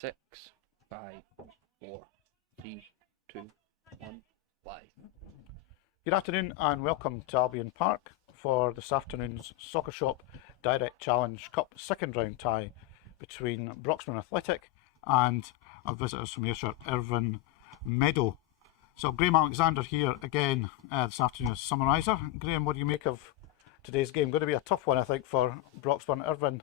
Six, five, four, three, two, one, live. Good afternoon and welcome to Albyn Park for this afternoon's Soccer Shop Direct Challenge Cup second round tie between Broxburn Athletic and our visitors from Ayrshire, Irvine Meadow. So Graham Alexander here again this afternoon as summariser. Graham, what do you make of today's game? Going to be a tough one, I think, for Broxburn. Irvine,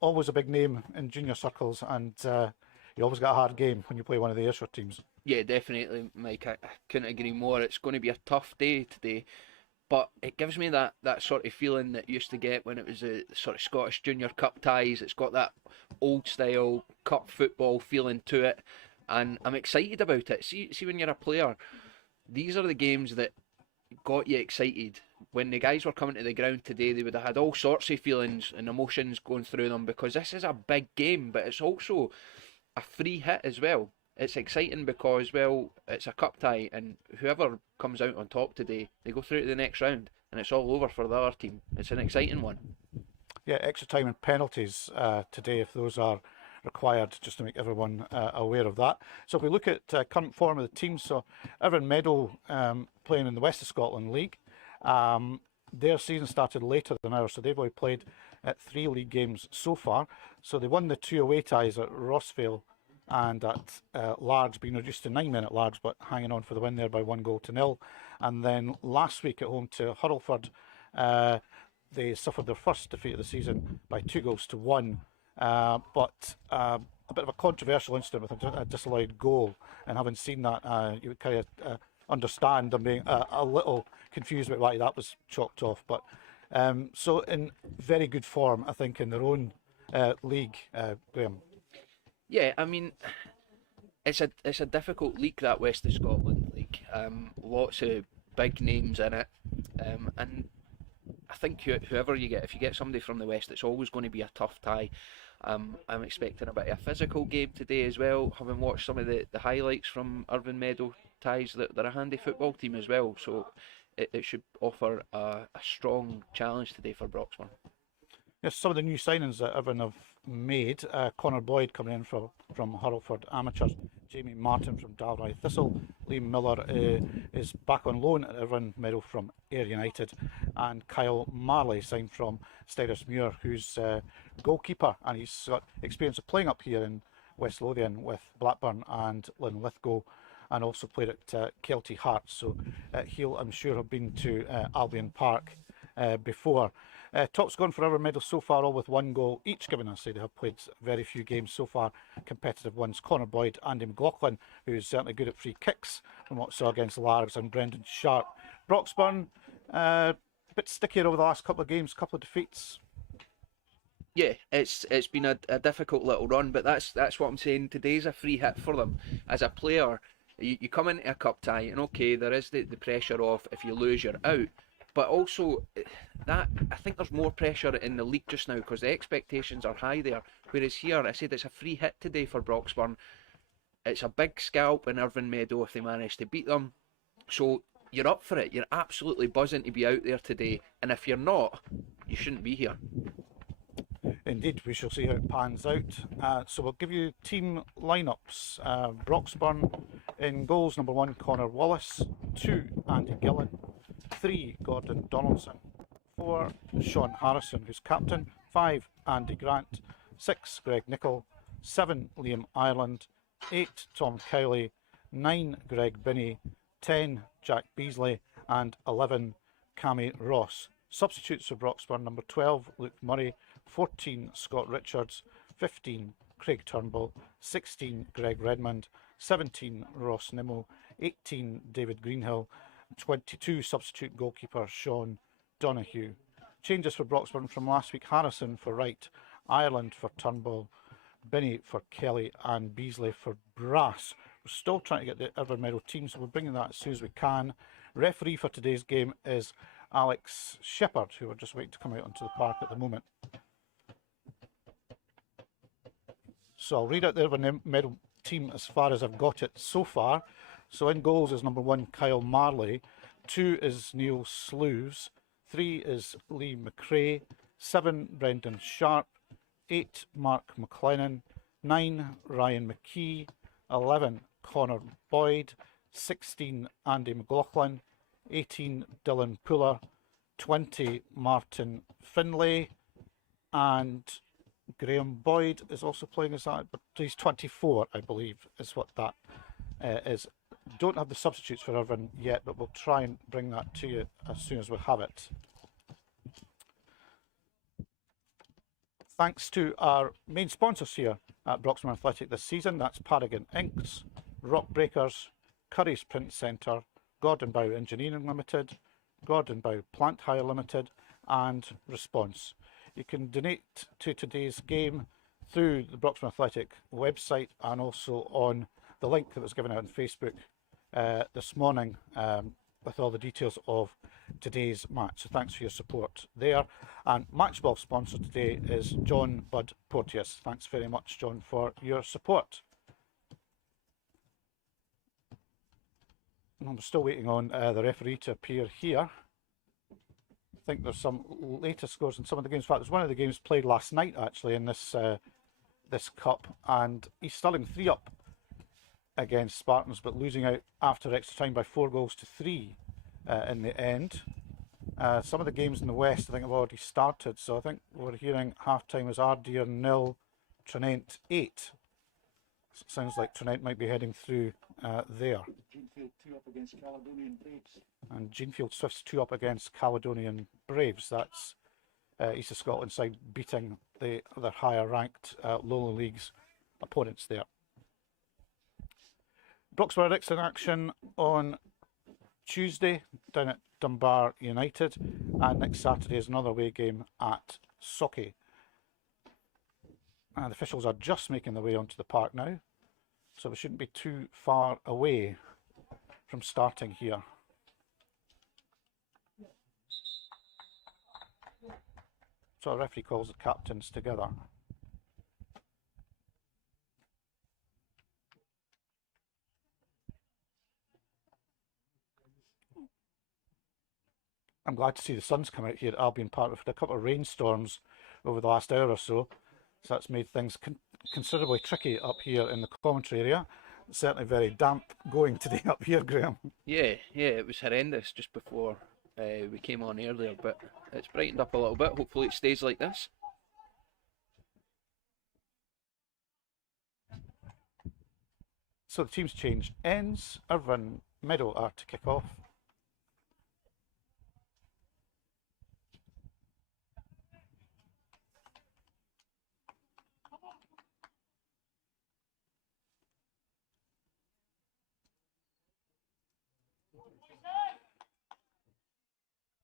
always a big name in junior circles, and you always got a hard game when you play one of the Ayrshire teams. Yeah, definitely, Mike. I couldn't agree more. It's going to be a tough day today, but it gives me that sort of feeling that you used to get when it was a sort of Scottish Junior Cup ties. It's got that old style cup football feeling to it, and I'm excited about it. See when you're a player, these are the games that got you excited. When the guys were coming to the ground today, they would have had all sorts of feelings and emotions going through them because this is a big game, but it's also a free hit as well. It's exciting because, well, it's a cup tie, and whoever comes out on top today, they go through to the next round, and it's all over for the other team. It's an exciting one. Yeah, extra time and penalties today, if those are required, just to make everyone aware of that. So if we look at current form of the team, so Irvine Meadow playing in the West of Scotland League. Their season started later than ours, so they've only played 3 league games so far. So they won the 2 away ties at Rossvale and at Largs, being reduced to 9 men at Largs, but hanging on for the win there by 1-0. And then last week at home to Hurlford, they suffered their first defeat of the season by 2-1. But a bit of a controversial incident with a disallowed goal, and having seen that, you would kind of understand them being a little confused about why that was chalked off. But so in very good form, I think, in their own league, Graham. Yeah, I mean, it's a difficult league, that West of Scotland league. Lots of big names in it, and I think whoever you get, if you get somebody from the West, it's always going to be a tough tie. I'm expecting a bit of a physical game today as well, having watched some of the highlights from Irvine Meadow ties. They're a handy football team as well, so it should offer a strong challenge today for Broxburn. Yes, some of the new signings that Irvine have made. Connor Boyd coming in from Hurlford Amateurs. Jamie Martin from Dalry Thistle. Liam Miller is back on loan at Irvine Meadow from Ayr United. And Kyle Marley signed from Steydersmuir, who's goalkeeper, and he's got experience of playing up here in West Lothian with Blackburn and Linlithgow, and also played at Kelty Hearts. So he'll, I'm sure, have been to Albyn Park before. Top scoring for Irvine Meadow so far, all with 1 goal each, given us they have played very few games so far, competitive ones. Connor Boyd, Andy McLaughlin, who's certainly good at free kicks from what we saw against Largs, and Brendan Sharp. Broxburn, a bit stickier over the last couple of games, couple of defeats. Yeah, it's been a difficult little run, but that's what I'm saying. Today's a free hit for them. As a player, you come into a cup tie, and okay, there is the pressure of if you lose, you're out. But also, that I think there's more pressure in the league just now because the expectations are high there. Whereas here, I said it's a free hit today for Broxburn. It's a big scalp in Irvine Meadow if they manage to beat them. So you're up for it. You're absolutely buzzing to be out there today. And if you're not, you shouldn't be here. Indeed, we shall see how it pans out. So we'll give you team lineups. Broxburn in goals, number 1, Connor Wallace. 2, Andy Gillen. 3, Gordon Donaldson. 4, Sean Harrison, who's captain. 5, Andy Grant. 6, Greg Nichol. 7, Liam Ireland. 8, Tom Cowley. 9, Greg Binney. 10, Jack Beasley. And 11, Cammy Ross. Substitutes for Broxburn, number 12, Luke Murray. 14, Scott Richards. 15, Craig Turnbull. 16, Greg Redmond. 17, Ross Nimmo. 18, David Greenhill. 22, substitute goalkeeper Sean Donoghue. Changes for Broxburn from last week: Harrison for Wright, Ireland for Turnbull, Binney for Kelly, and Beasley for Brass. We're still trying to get the Irvine Meadow team, so we're bringing that as soon as we can. Referee for today's game is Alex Shepherd, who we're just waiting to come out onto the park at the moment. So I'll read out the Irvine Meadow team as far as I've got it so far. So in goals is number 1, Kyle Marley. 2 is Neil Slews. 3 is Lee McRae. 7, Brendan Sharp. 8, Mark McLennan. 9, Ryan McKee. 11, Connor Boyd. 16, Andy McLaughlin. 18, Dylan Puller. 20, Martin Finlay. And Graham Boyd is also playing as that, but he's 24, I believe, is what that is. Don't have the substitutes for Irvine yet, but we'll try and bring that to you as soon as we have it. Thanks to our main sponsors here at Broxburn Athletic this season. That's Paragon Inks, Rock Breakers, Curry's Print Centre, Gordon Bow Engineering Limited, Gordon Bow Plant Hire Limited, and Response. You can donate to today's game through the Broxburn Athletic website and also on the link that was given out on Facebook this morning with all the details of today's match. So thanks for your support there. And match ball sponsor today is John Bud Porteous. Thanks very much, John, for your support. And I'm still waiting on the referee to appear here. I think there's some later scores in some of the games. In fact, there's one of the games played last night actually in this this cup, and East Stirling 3-up against Spartans, but losing out after extra time by 4-3 in the end. Some of the games in the West I think have already started, so I think we're hearing half time is Ardeer 0, Tranent 8. So it sounds like Tranent might be heading through there. Jeanfield 2-up against Caledonian Braves. And Jeanfield Swifts 2-up against Caledonian Braves. That's East of Scotland side beating the other higher ranked lower leagues opponents there. Broxburn Ricks in action on Tuesday down at Dunbar United, and next Saturday is another away game at Socky. And the officials are just making their way onto the park now, so we shouldn't be too far away from starting here. So our referee calls the captains together. I'm glad to see the sun's come out here at Albyn Park. We've had a couple of rainstorms over the last hour or so, so that's made things considerably tricky up here in the commentary area. It's certainly very damp going today up here, Graham. Yeah, it was horrendous just before we came on earlier, but it's brightened up a little bit. Hopefully it stays like this. So the team's changed ends. Irvine, Meadow are to kick off.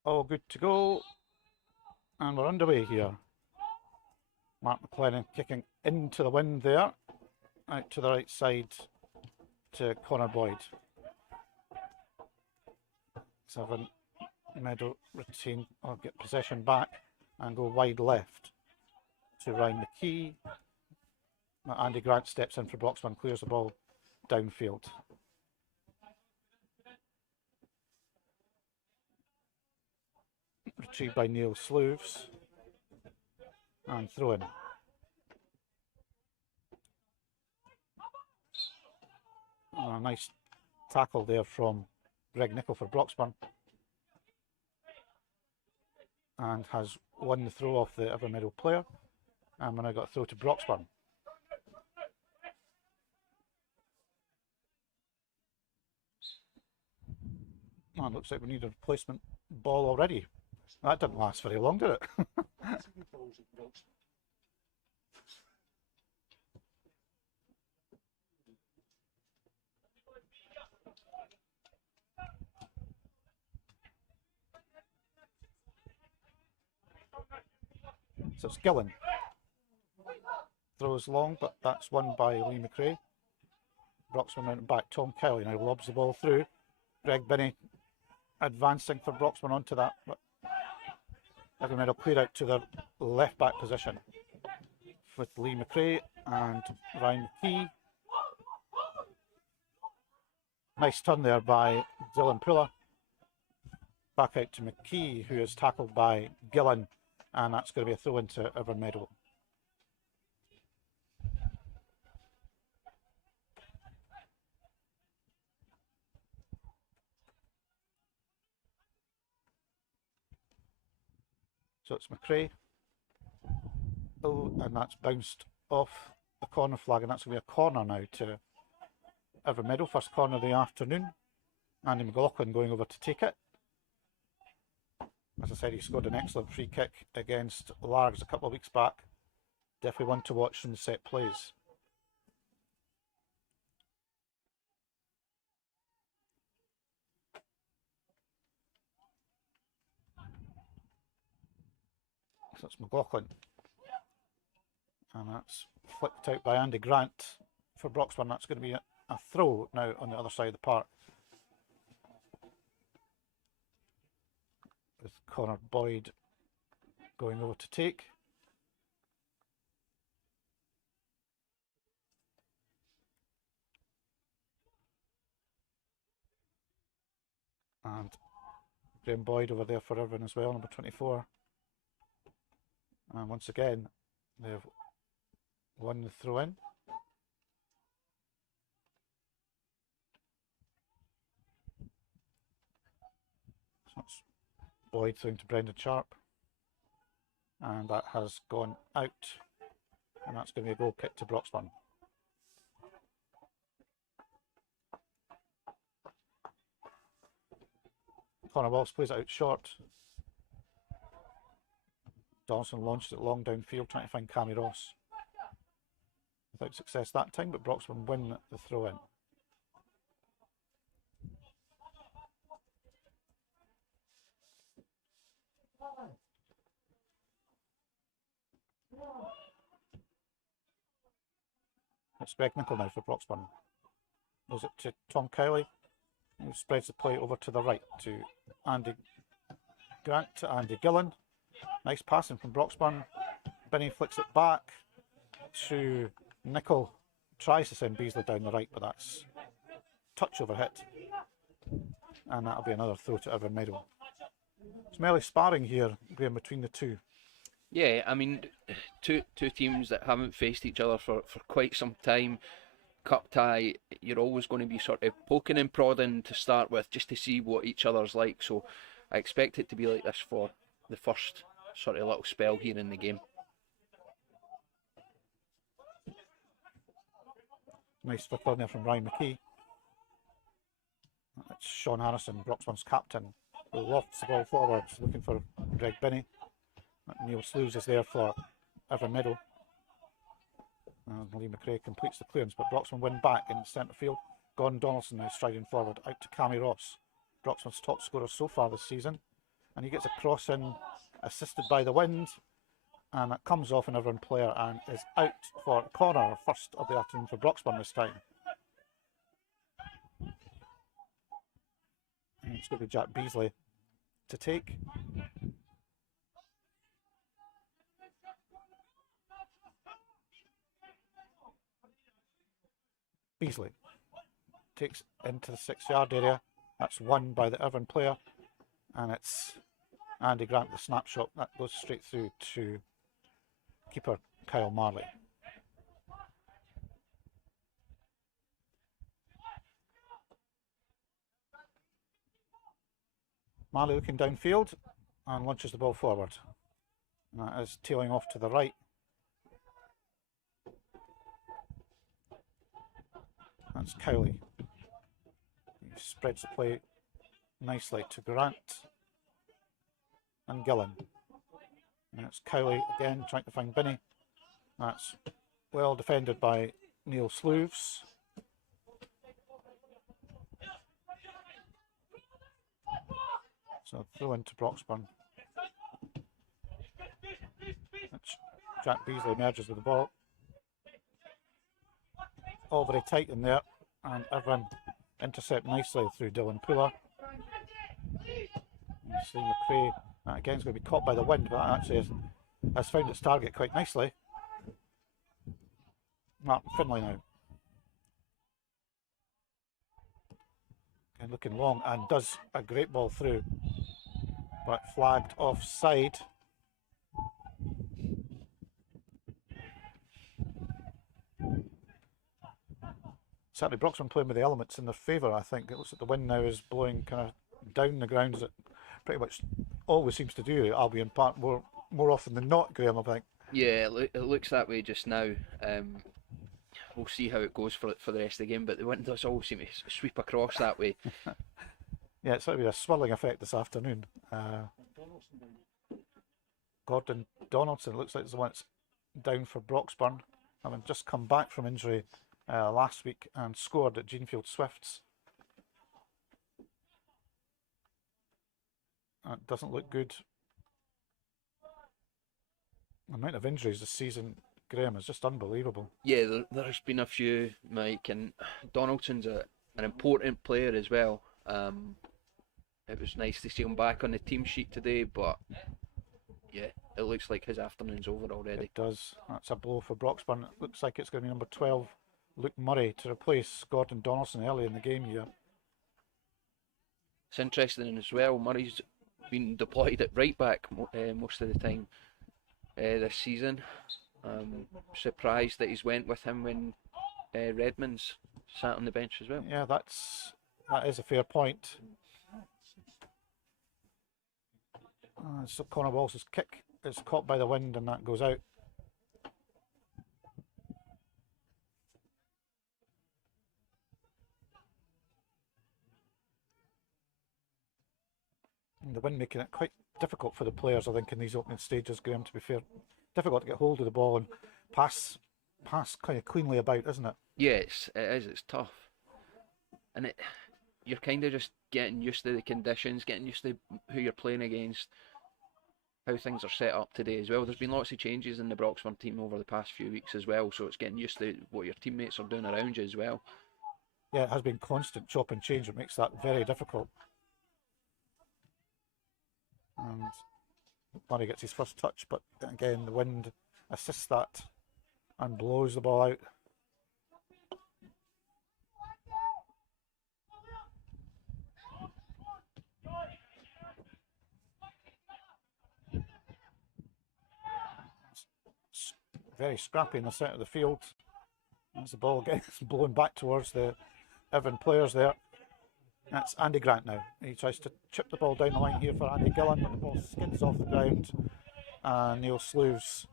All good to go, and we're underway here. Mark McLennan kicking into the wind there, out to the right side to Connor Boyd. Irvine Meadow retain or get possession back and go wide left to Ryan McKee. Andy Grant steps in for Broxburn, clears the ball downfield. Retrieved by Neil Slooves and throw in. Oh, a nice tackle there from Greg Nichol for Broxburn, and has won the throw off the Irvine Meadow player, and we've now got a throw to Broxburn. Oh, it looks like we need a replacement ball already. That didn't last very long, did it? So it's Gillen. Throws long, but that's won by Lee McRae. Broxburn mounted back. Tom Kelly now lobs the ball through. Greg Binney advancing for Broxburn onto that, but Irvine Meadow clear out to their left back position with Lee McRae and Ryan McKee. Nice turn there by Dylan Puller. Back out to McKee, who is tackled by Gillen, and that's going to be a throw into Irvine Meadow. So it's McRae. Oh, and that's bounced off the corner flag, and that's going to be a corner now to Irvine Meadow. First corner of the afternoon. Andy McLaughlin going over to take it. As I said, he scored an excellent free kick against Largs a couple of weeks back. Definitely one to watch from the set plays. So it's McLaughlin. And that's flicked out by Andy Grant for Broxburn. That's going to be a throw now on the other side of the park. With Connor Boyd going over to take. And Graham Boyd over there for Irvine as well, number 24. And once again, they've won the throw in. So that's Boyd throwing to Brendan Sharp. And that has gone out. And that's going to be a goal kick to Broxburn. Connor Walsh plays it out short. Donaldson launched it long downfield, trying to find Cammy Ross. Without success that time, but Broxburn win the throw in. It's Greg Nichol now for Broxburn. Goes it to Tom Cowley, who spreads the play over to the right to Andy Grant to Andy Gillen. Nice passing from Broxburn. Binney flicks it back to Nichol. Tries to send Beasley down the right, but that's touch over hit. And that'll be another throw to Irvine Meadow. Smelly sparring here, Graham, between the two. Yeah, I mean, two teams that haven't faced each other for quite some time. Cup tie, you're always going to be sort of poking and prodding to start with, just to see what each other's like. So I expect it to be like this for the first sort of little spell here in the game. Nice flick on there from Ryan McKee. It's Sean Harrison, Broxburn's captain, who lofts the ball forward, looking for Greg Binney. Neil Slews is there for Irvine Meadow. And Lee McRae completes the clearance, but Broxburn win back in centre field. Gordon Donaldson now striding forward, out to Cammy Ross, Broxburn's top scorer so far this season. And he gets a cross in, assisted by the wind, and it comes off an Irvine player and is out for a corner, first of the afternoon for Broxburn this time. And it's going to be Jack Beasley to take. Beasley takes into the 6-yard area. That's won by the Irvine player, and it's Andy Grant, the snapshot that goes straight through to keeper Kyle Marley. Marley looking downfield and launches the ball forward. And that is tailing off to the right. That's Cowley. He spreads the play nicely to Grant and Gillen. And it's Cowley again trying to find Binney. That's well defended by Neil Slews. So throw into Broxburn. Jack Beasley emerges with the ball. All very tight in there, and Irvine intercept nicely through Dylan Pooler. You see McRae, that again is going to be caught by the wind, but that actually has found its target quite nicely. Martin Finlay now. And looking long, and does a great ball through, but flagged offside. Certainly Broxburn playing with the elements in their favour, I think. It looks like the wind now is blowing kind of down the ground, as it pretty much always seems to do at Albyn Park, more more often than not, Graham, I think. Yeah, it looks that way just now. We'll see how it goes for the rest of the game, but the wind does all seem to sweep across that way. Yeah, it's going to be a swirling effect this afternoon. Gordon Donaldson looks like it's the one that's down for Broxburn, having just come back from injury last week and scored at Genefield Swifts. That doesn't look good. The amount of injuries this season, Graham, is just unbelievable. Yeah, there's been a few, Mike, and Donaldson's an important player as well. It was nice to see him back on the team sheet today, but yeah, it looks like his afternoon's over already. It does. That's a blow for Broxburn. It looks like it's going to be number 12, Luke Murray, to replace Gordon Donaldson early in the game here. It's interesting as well, Murray's been deployed at right back most of the time this season. Surprised that he's went with him when Redmond's sat on the bench as well. Yeah, that is a fair point. So Connor Walsh's kick is caught by the wind and that goes out. And the wind making it quite difficult for the players, I think, in these opening stages, Graham, to be fair. Difficult to get hold of the ball and pass kind of cleanly about, isn't it? Yes, it is. It's tough. And you're kind of just getting used to the conditions, getting used to who you're playing against, how things are set up today as well. There's been lots of changes in the Broxburn team over the past few weeks as well, so it's getting used to what your teammates are doing around you as well. Yeah, it has been constant chop and change. It makes that very difficult. And Murray gets his first touch, but again, the wind assists that and blows the ball out. It's very scrappy in the centre of the field as the ball gets blown back towards the Irvine players there. That's Andy Grant now. He tries to chip the ball down the line here for Andy Gillan, but the ball skids off the ground and Neil Slews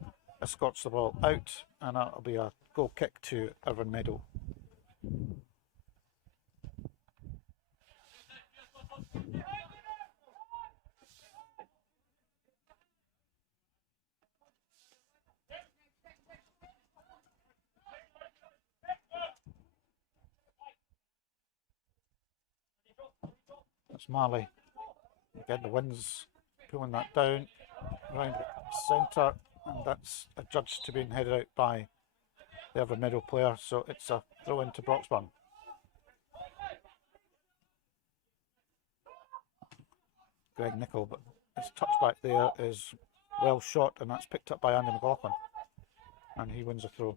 escorts the ball out, and that'll be a goal kick to Irvine Meadow. That's Marley. Again, the wind's pulling that down around the centre, and that's adjudged to being headed out by the Irvine Meadow player, so it's a throw into Broxburn. Greg Nichol, but his touchback there is well shot, and that's picked up by Andy McLaughlin, and he wins a throw.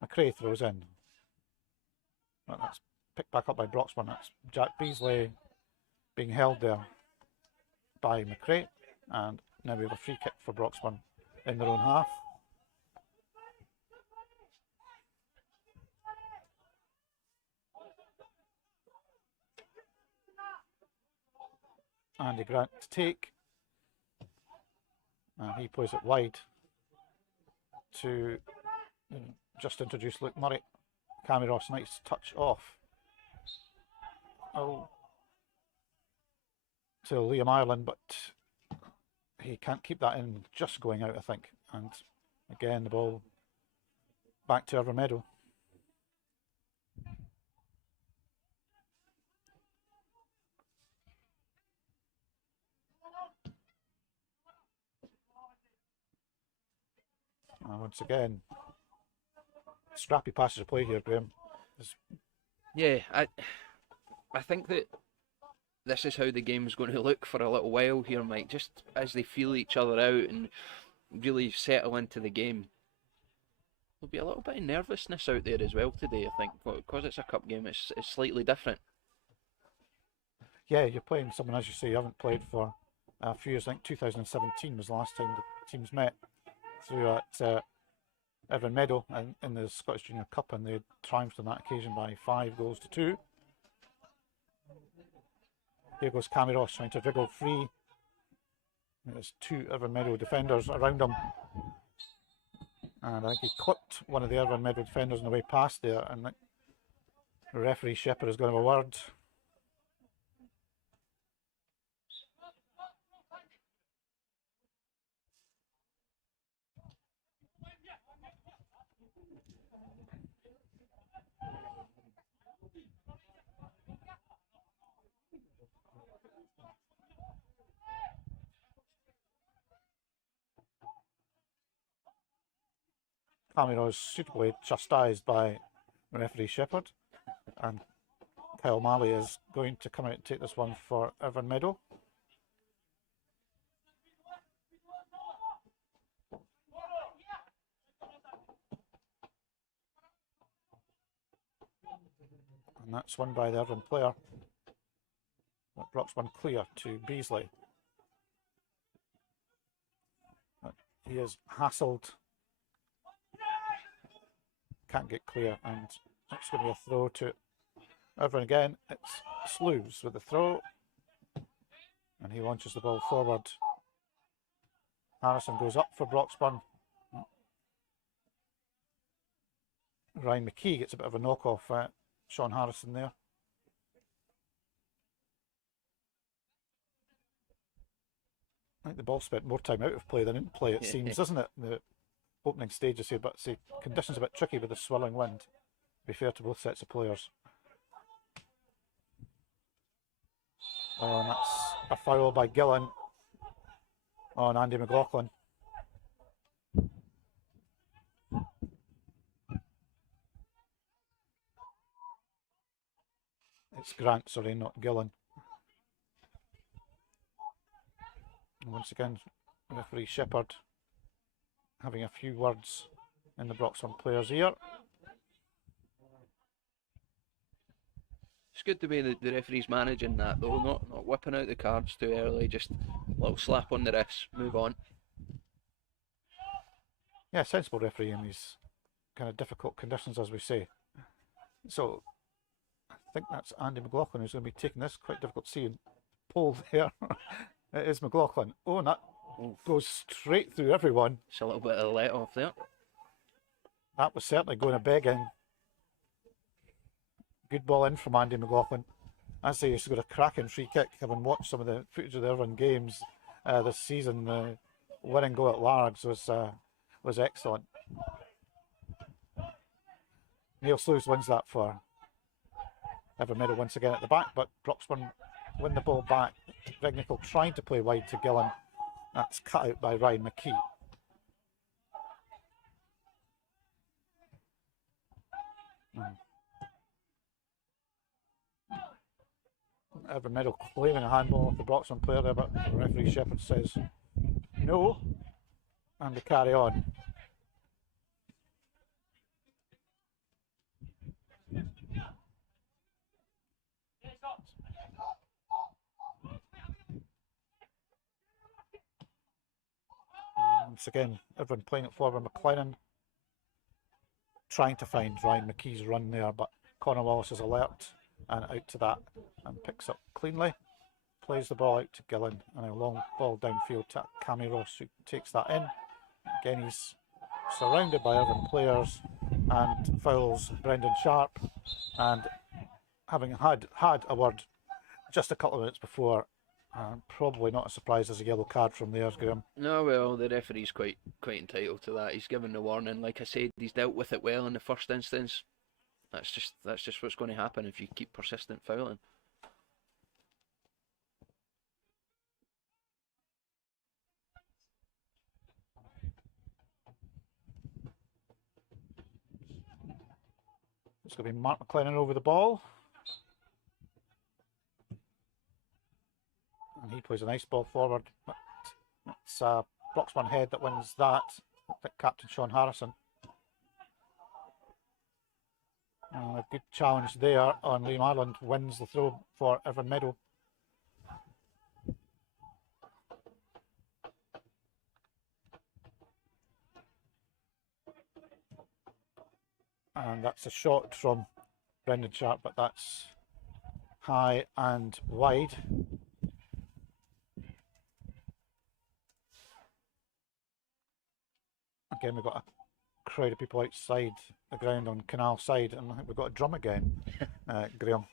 McRae throws in. Well, that's picked back up by Broxburn. That's Jack Beasley being held there by McRae, and now we have a free kick for Broxburn in their own half. Andy Grant to take, and he plays it wide to just introduce Luke Murray. Cammy Ross, nice touch off. Oh, to Liam Ireland, but he can't keep that in, just going out, I think. And again, the ball back to Irvine Meadow. And once again, scrappy passage of play here, Graham. Yeah, I think that this is how the game's going to look for a little while here, Mike. Just as they feel each other out and really settle into the game. There'll be a little bit of nervousness out there as well today, I think, because it's a cup game. It's slightly different. Yeah, you're playing someone, as you say, you haven't played for a few years. I think 2017 was the last time the teams met through at Irvine Meadow in the Scottish Junior Cup, and they triumphed on that occasion by 5 goals to 2. Here goes Cammy Ross trying to wriggle free. There's two Irvine Meadow defenders around him. And I think he clipped one of the Irvine Meadow defenders on the way past there, and the referee Shepherd is going to have a word. Cammy is suitably chastised by referee Shepherd, and Kyle Malley is going to come out and take this one for Irvine Meadow. And that's won by the Irvine player. Broxburn clear to Beasley. He is hassled. Can't get clear, and it's going to be a throw to Irvine again. It's Slews with the throw, and he launches the ball forward. Harrison goes up for Broxburn. Ryan McKee gets a bit of a knock off Sean Harrison there. I think the ball spent more time out of play than in play, it seems, doesn't it? The opening stages here, but conditions a bit tricky with the swirling wind. To be fair to both sets of players. Oh, and that's a foul by Gillen on Andy McLaughlin. It's Grant, sorry, not Gillen. And once again, referee Shepherd having a few words in the Broxburn player's ear. It's good the way the referee's managing that though, not whipping out the cards too early, just a little slap on the wrist, move on. Yeah, sensible referee in these kind of difficult conditions, as we say. So I think that's Andy McLaughlin who's going to be taking this. Quite difficult to see in pole there. It is McLaughlin. Oh, and that goes straight through everyone. It's a little bit of a let off there. That was certainly going to beg in. Good ball in from Andy McLaughlin. I say he's got a cracking free kick. Having watched some of the footage of the Irvine games this season, the winning goal at Largs was excellent. Neil Slews wins that for Irvine Meadow once again at the back, but Broxburn win the ball back. Regnickle trying to play wide to Gillen. That's cut out by Ryan McKee. Irvine Meadow claiming a handball off the Broxburn player there, but the referee Shepherd says no, and they carry on. Once again, Irvine playing it forward. McLennan trying to find Ryan McKee's run there, but Connor Wallace is alert and out to that and picks up cleanly. Plays the ball out to Gillen and a long ball downfield to Cammy Ross, who takes that in. Again, he's surrounded by Irvine players and fouls Brendan Sharp. And having had a word just a couple of minutes before, probably not a surprise there's a yellow card from there, Graham. No, well, the referee's quite entitled to that. He's given the warning. Like I said, he's dealt with it well in the first instance. That's just what's going to happen if you keep persistent fouling. It's going to be Mark McLennan over the ball. And he plays a nice ball forward. But it's Broxburn head that wins that. I think Captain Sean Harrison. A good challenge there on Liam Ireland, wins the throw for Irvine Meadow. And that's a shot from Brendan Sharp, but that's high and wide. Again, we've got a crowd of people outside the ground on Canal Side, and I think we've got a drum again, Graham.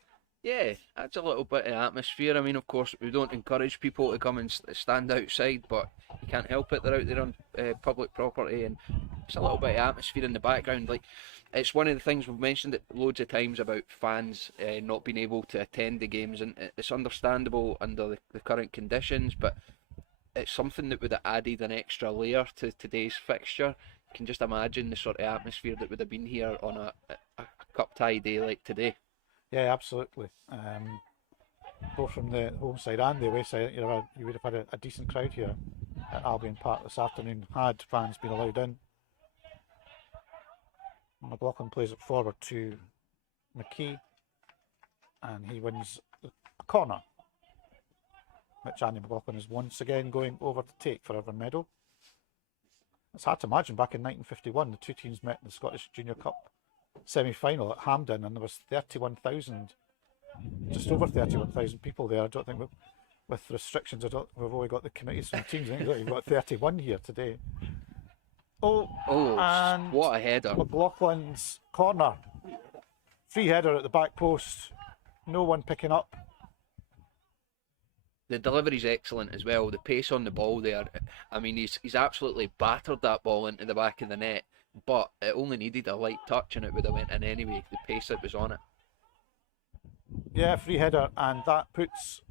Yeah, adds a little bit of atmosphere. I mean, of course, we don't encourage people to come and stand outside, but you can't help it. They're out there on public property, and it's a little bit of atmosphere in the background. Like, it's one of the things we've mentioned it loads of times about fans not being able to attend the games, and it's understandable under the current conditions, but it's something that would have added an extra layer to today's fixture. You can just imagine the sort of atmosphere that would have been here on a cup tie day like today. Yeah, absolutely. Both from the home side and the away side, you would have had a decent crowd here at Albyn Park this afternoon had fans been allowed in. McLaughlin plays it forward to McKee, and he wins a corner, which Andy McLaughlin is once again going over to take for Irvine Meadow. It's hard to imagine back in 1951 the two teams met in the Scottish Junior Cup semi-final at Hampden, and there was 31,000, just over 31,000 people there. I don't think with restrictions, we've only got the committees from teams. I think we've got 31 here today. Oh, and what a header. McLaughlin's corner. Free header at the back post. No one picking up. The delivery's excellent as well. The pace on the ball there. I mean, he's absolutely battered that ball into the back of the net, but it only needed a light touch and it would have went in anyway, the pace that was on it. Yeah, free header, and that puts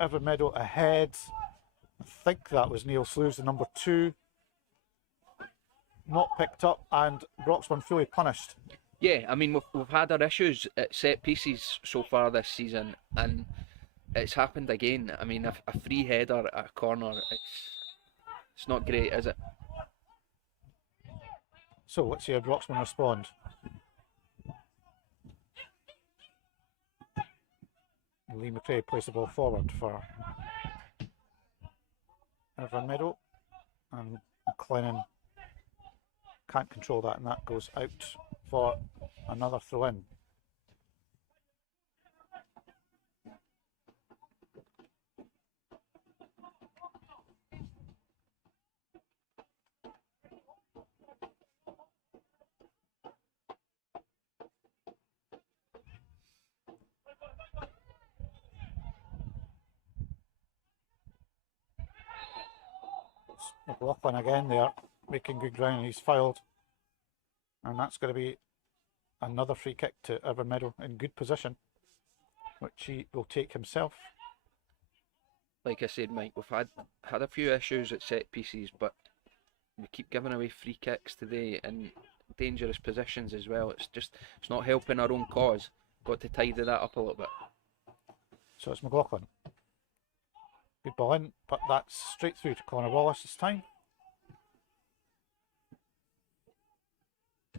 Irvine Meadow ahead. I think that was Neil Slews, the number 2. Not picked up, and Broxburn fully punished. Yeah, I mean, we've had our issues at set pieces so far this season, and it's happened again. I mean, a free header at a corner, it's not great, is it? So let's see how Broxburn respond. Lee McRae plays the ball forward for Irvine Meadow, and McLennan can't control that, and that goes out for another throw in. McLaughlin again there, making good ground, and he's fouled. And that's going to be another free kick to Irvine Meadow in good position, which he will take himself. Like I said, Mike, we've had a few issues at set pieces, but we keep giving away free kicks today in dangerous positions as well. It's not helping our own cause. Got to tidy that up a little bit. So it's McLaughlin. Good ball in, but that's straight through to Connor Wallace this time.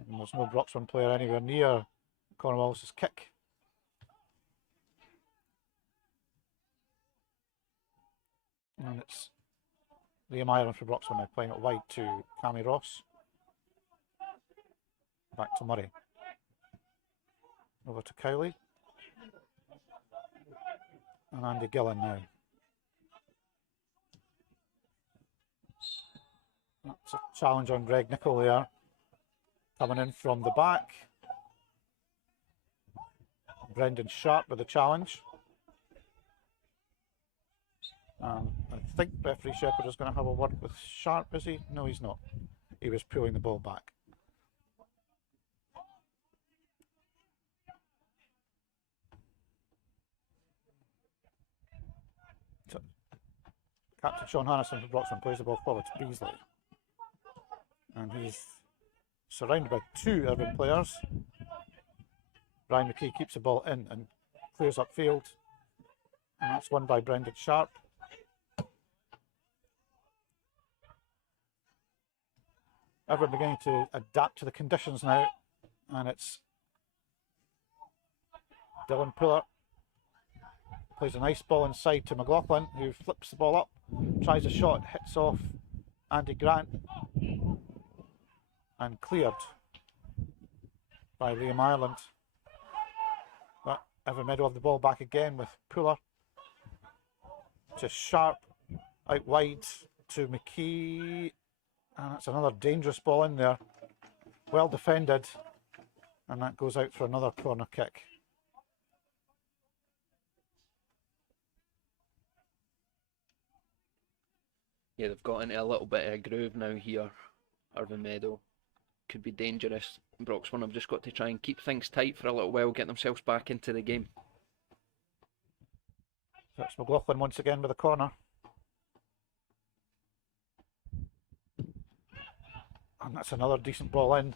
And there's no Broxburn player anywhere near Connor Wallace's kick. And it's Liam Ireland for Broxburn now playing it wide to Cammy Ross. Back to Murray. Over to Cowley. And Andy Gillen now. That's a challenge on Greg Nichol there. Coming in from the back. Brendan Sharp with the challenge. I think referee Shepherd is going to have a word with Sharp, is he? No, he's not. He was pulling the ball back. So, Captain Sean Hannison for Broxburn plays the ball forward to Beasley. And he's surrounded by 2 Irvine players. Brian McKee keeps the ball in and clears upfield. And that's won by Brendan Sharp. Irvine beginning to adapt to the conditions now. And it's Dylan Puller. Plays a nice ball inside to McLaughlin, who flips the ball up, tries a shot, hits off Andy Grant, and cleared by Liam Ireland. But Irvine Meadow have the ball back again with Puller. Just sharp out wide to McKee. And that's another dangerous ball in there. Well defended. And that goes out for another corner kick. Yeah, they've got into a little bit of a groove now here. Irvine Meadow could be dangerous. Broxburn have just got to try and keep things tight for a little while, get themselves back into the game. So it's McLaughlin once again with a corner. And that's another decent ball in.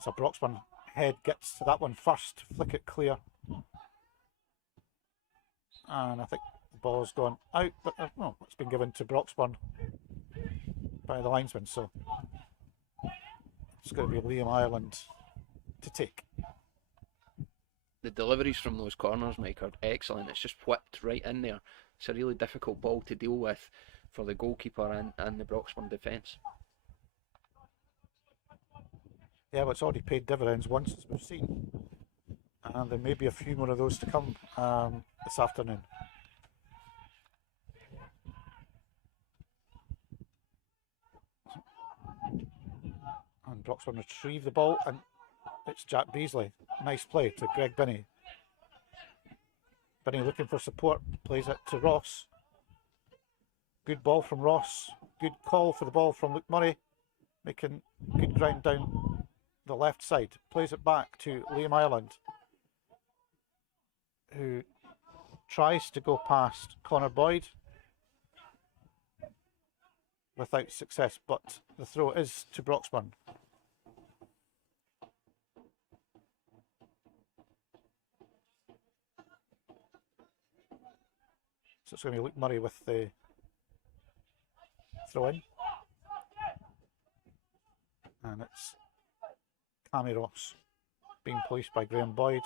So Broxburn head gets to that one first, flick it clear. And I think the ball's gone out, but well, it's been given to Broxburn by the linesman, so it's going to be Liam Ireland to take. The deliveries from those corners, Mike, are excellent. It's just whipped right in there. It's a really difficult ball to deal with for the goalkeeper and the Broxburn defence. Yeah, well, it's already paid dividends once, as we've seen. And there may be a few more of those to come this afternoon. And Broxburn retrieve the ball, and it's Jack Beasley. Nice play to Greg Binney. Binney looking for support, plays it to Ross. Good ball from Ross. Good call for the ball from Luke Murray. Making good ground down the left side. Plays it back to Liam Ireland, who tries to go past Connor Boyd without success, but the throw is to Broxburn. So it's going to be Luke Murray with the throw in. And it's Cammy Ross being policed by Graham Boyd.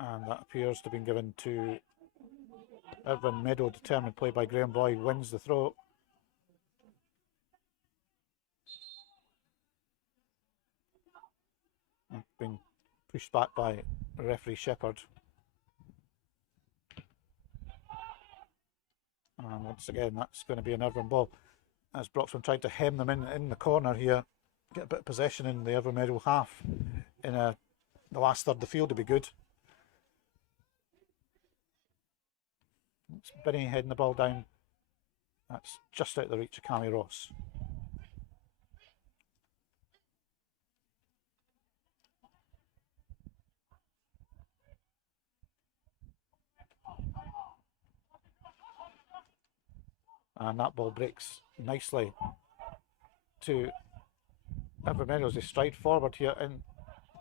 And that appears to have been given to Irvine Meadow. Determined play by Graham Boyd wins the throw. And being pushed back by referee Shepherd. And once again, that's going to be an Irvine ball. As Broxburn tried to hem them in the corner here, get a bit of possession in the Irvine Meadow half. In the last third of the field to be good. It's Binney heading the ball down. That's just out of the reach of Cammy Ross. And that ball breaks nicely to Irvine Meadow as they stride forward here, and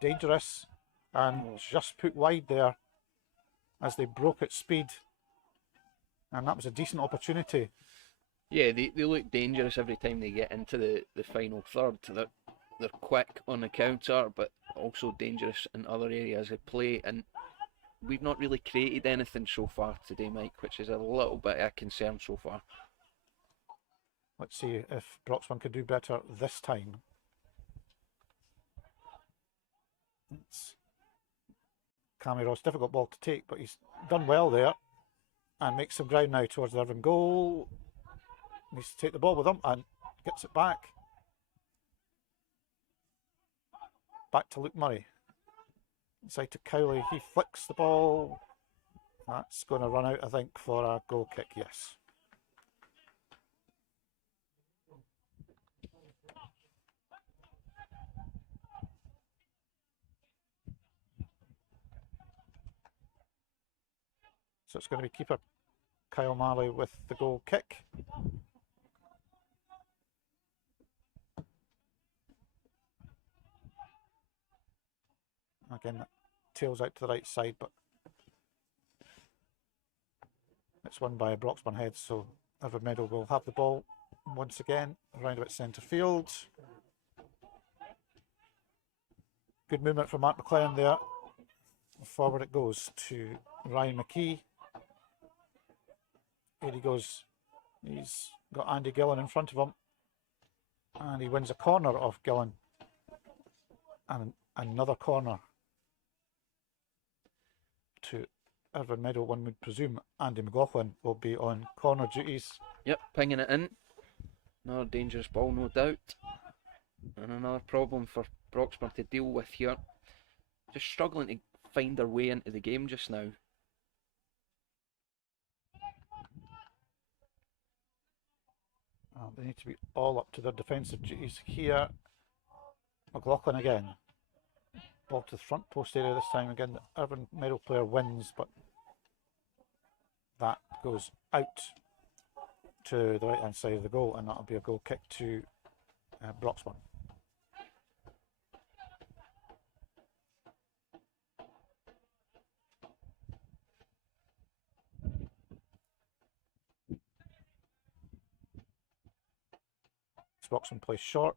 dangerous and just put wide there as they broke at speed. And that was a decent opportunity. Yeah, they look dangerous every time they get into the final third. They're quick on the counter, but also dangerous in other areas of play. And we've not really created anything so far today, Mike, which is a little bit of a concern so far. Let's see if Broxburn could do better this time. It's Cammy Ross, difficult ball to take, but he's done well there and makes some ground now towards the Irvine goal. Needs to take the ball with him and gets it back. Back to Luke Murray. Inside to Cowley, he flicks the ball. That's going to run out, I think, for a goal kick, yes. So it's going to be keeper Kyle Marley with the goal kick. Again, that tails out to the right side, but it's won by a Broxburn head, so Irvine Meadow will have the ball once again around about centre field. Good movement from Mark McLaren there. Forward it goes to Ryan McKee. Here he goes. He's got Andy Gillen in front of him. And he wins a corner off Gillen. And another corner to Irvine Meadow. One would presume Andy McLaughlin will be on corner duties. Yep, pinging it in. Another dangerous ball, no doubt. And another problem for Broxburn to deal with here. Just struggling to find their way into the game just now. They need to be all up to their defensive duties here. McLaughlin again. Ball to the front post area this time. Again, the Irvine Meadow player wins, but that goes out to the right hand side of the goal, and that'll be a goal kick to Broxburn. Broxburn plays short.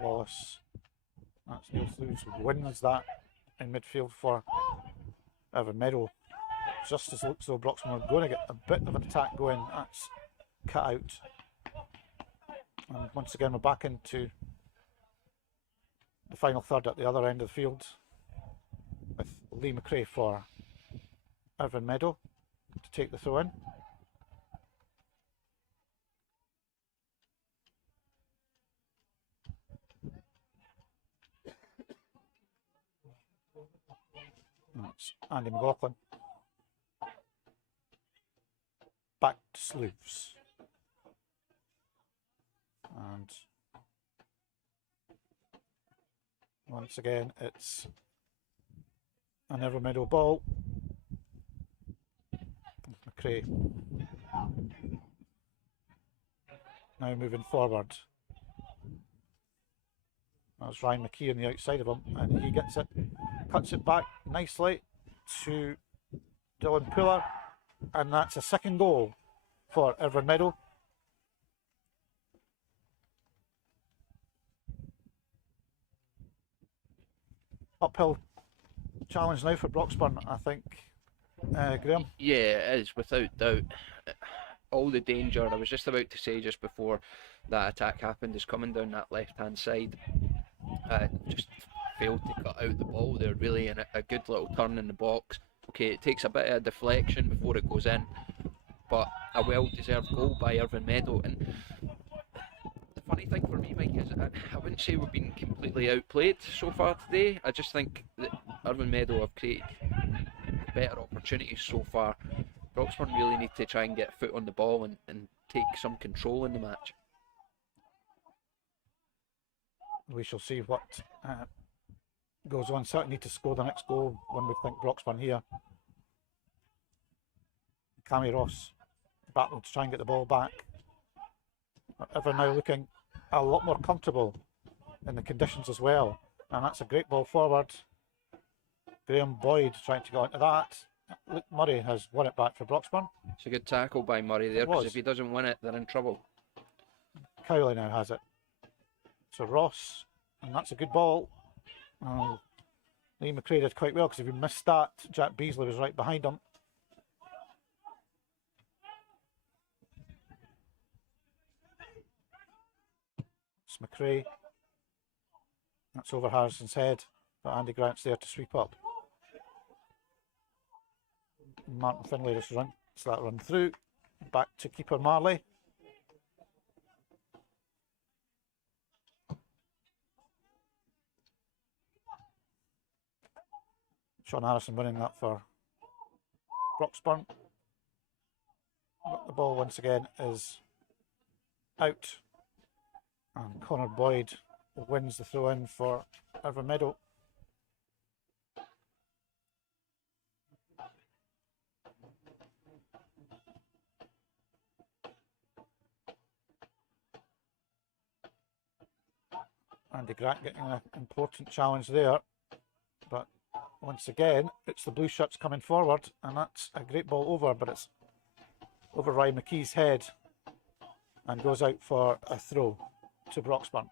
Wallace, that's Neil Slews, wins that in midfield for Irvine Meadow. Just as it looks though Broxburn are going to get a bit of an attack going, that's cut out. And once again we're back into the final third at the other end of the field with Lee McRae for Irvine Meadow to take the throw in. That's Andy McLaughlin. Back to Sleeves. And once again it's an Irvine Meadow ball. McRae now moving forward. That's Ryan McKee on the outside of him, and he gets it, cuts it back nicely to Dylan Puller, and that's a second goal for Irvine Meadow. Uphill challenge now for Broxburn, I think, Graham. Yeah, it is, without doubt. All the danger, I was just about to say just before that attack happened, is coming down that left hand side. Just failed to cut out the ball there really, and a good little turn in the box. Okay, it takes a bit of deflection before it goes in, but a well deserved goal by Irvine Meadow. And the funny thing for me, Mike, is I wouldn't say we've been completely outplayed so far today. I just think that Irvine Meadow have created better opportunities so far. Broxburn really need to try and get a foot on the ball and take some control in the match. We shall see what goes on. Certainly need to score the next goal when we think Broxburn here. Cammy Ross battling to try and get the ball back. Irvine now looking a lot more comfortable in the conditions as well. And that's a great ball forward. Graham Boyd trying to go into that. Luke Murray has won it back for Broxburn. It's a good tackle by Murray there, because if he doesn't win it, they're in trouble. Cowley now has it. So Ross, and that's a good ball. Lee McRae did quite well, because if he missed that, Jack Beasley was right behind him. It's McRae. That's over Harrison's head, but Andy Grant's there to sweep up. Martin Finlay just lets that run through. Back to keeper Marley. Sean Harrison winning that for Broxburn. But the ball once again is out. And Connor Boyd wins the throw in for Irvine Meadow. Andy Grant getting an important challenge there, but once again it's the blue shirts coming forward, and that's a great ball over, but it's over Ryan McKee's head and goes out for a throw to Broxburn.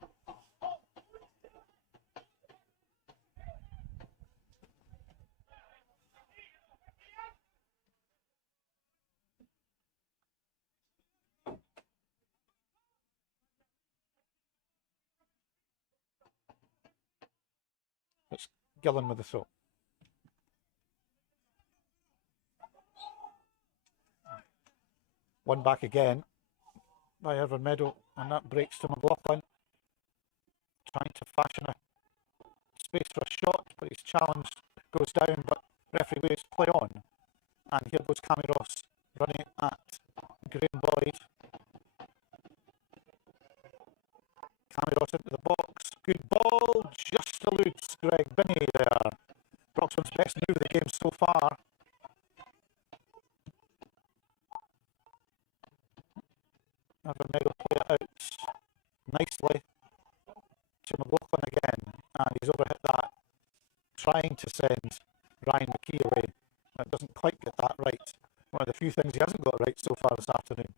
Gillen with the throw. One back again by Irvine Meadow, and that breaks to McLaughlin. Trying to fashion a space for a shot, but his challenge goes down, but referee waves play on. And here goes Cammy Ross running it at Graham Boyd. Cammy Ross into the box. Good ball, just eludes Greg Binney there. Broxburn's best move of the game so far. Irvine Meadow play it out nicely to McLaughlin again, and he's overhit that, trying to send Ryan McKee away, but doesn't quite get that right. One of the few things he hasn't got right so far this afternoon.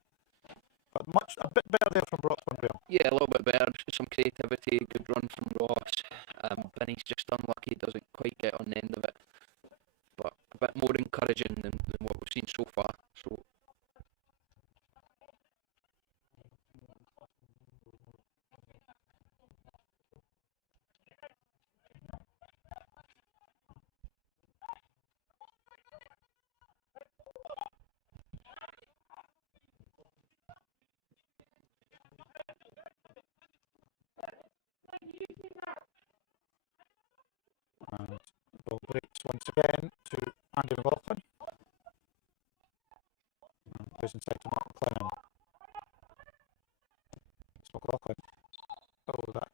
But a bit better there from Broxburn, Graham. Yeah, a little bit better. Some creativity, good run from Ross. Binney's just unlucky, doesn't quite get on the end of it. But a bit more encouraging than what we've seen so far. So And the ball breaks once again to Andy McLaughlin. And goes inside to Mark McLennan. It's McLaughlin. Oh, that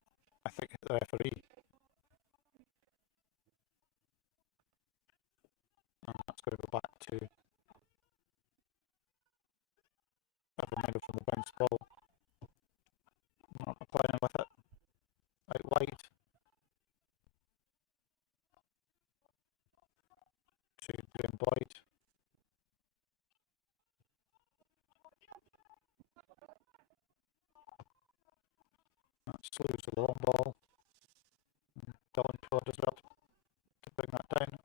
I think hit the referee. And that's going to go back to Irvine Meadow from the bounce ball. Mark McLennan with it. Out wide. To Graham Boyd. That slews the long ball. Albyn Park as well to bring that down.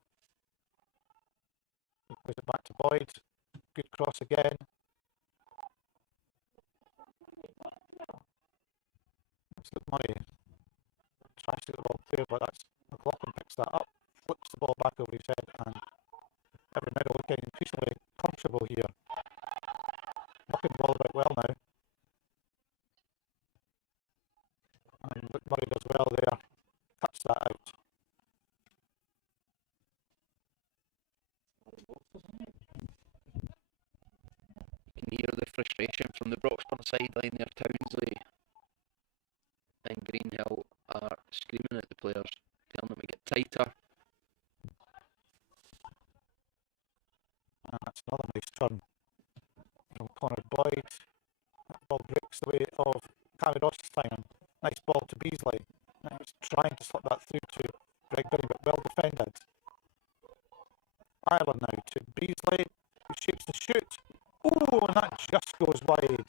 He plays it back to Boyd. Good cross again. That's Luke Murray. Tries to get the ball clear, but that's McLaughlin picks that up, flips the ball back over his head, and Irvine Meadow is getting increasingly comfortable here. Knocking the ball about well now. And Luke Murray does well there. Cuts that out. you can hear the frustration from the Broxburn sideline there. Townsley and Greenhill are screaming at the players, telling them to get tighter. And that's another nice turn from Connor Boyd. That ball breaks the way of Cammy Ross's timing. Nice ball to Beasley. Now he's trying to slip that through to Greg Binney, but well defended. Ireland now to Beasley, who shapes the shoot. Oh, and that just goes wide.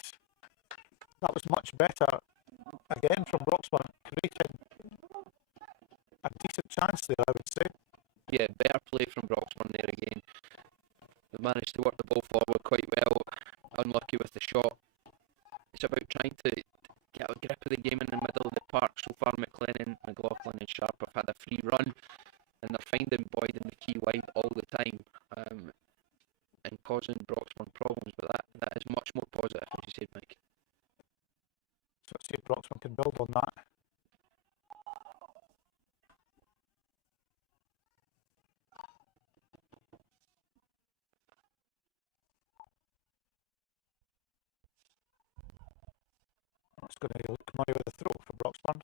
That was much better. Again from Broxburn, creating a decent chance there, I would say. Yeah, better play from Broxburn there again. They managed to work the ball forward quite well. Unlucky with the shot. It's about trying to get a grip of the game in the middle of the park. So far, McLennan, McLaughlin and Sharp have had a free run, and they're finding Boyd and McKee wide all the time, and causing Broxburn problems. But that is much more positive, as you said, Mike. So let's see if Broxburn can build on that. It's going to be Luke Murray with the throw for Broxburn.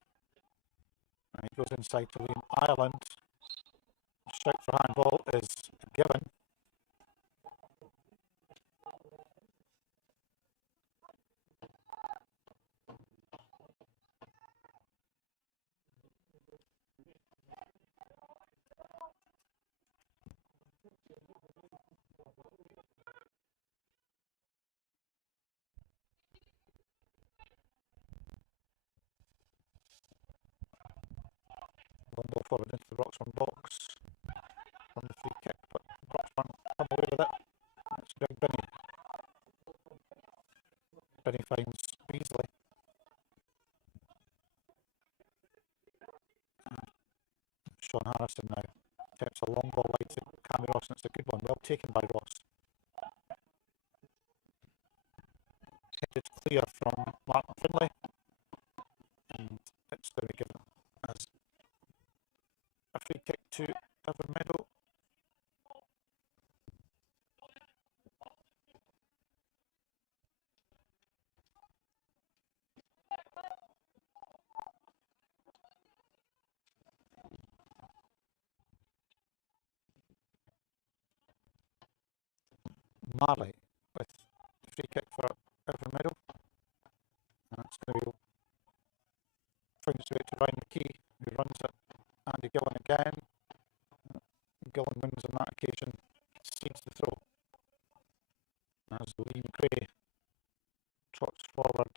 And he goes inside to Liam Ireland. Shout for handball is given. Long ball forward into the Broxburn box on the free kick, but Broxburn come away with it. That's Greg Binney. Binney finds Beasley. Sean Harrison now. attempts a long ball wide to Cammy Ross, and it's a good one, well taken by Ross. Headed clear from Martin Finlay, and it's going to be given as a free kick to Irvine Meadow. Marley with the free kick for Irvine Meadow, and it's going to be finds its way to Ryan McKee, who runs it. Andy Gillen again. Gillen wins on that occasion, seeds the throw as Liam Gray trots forward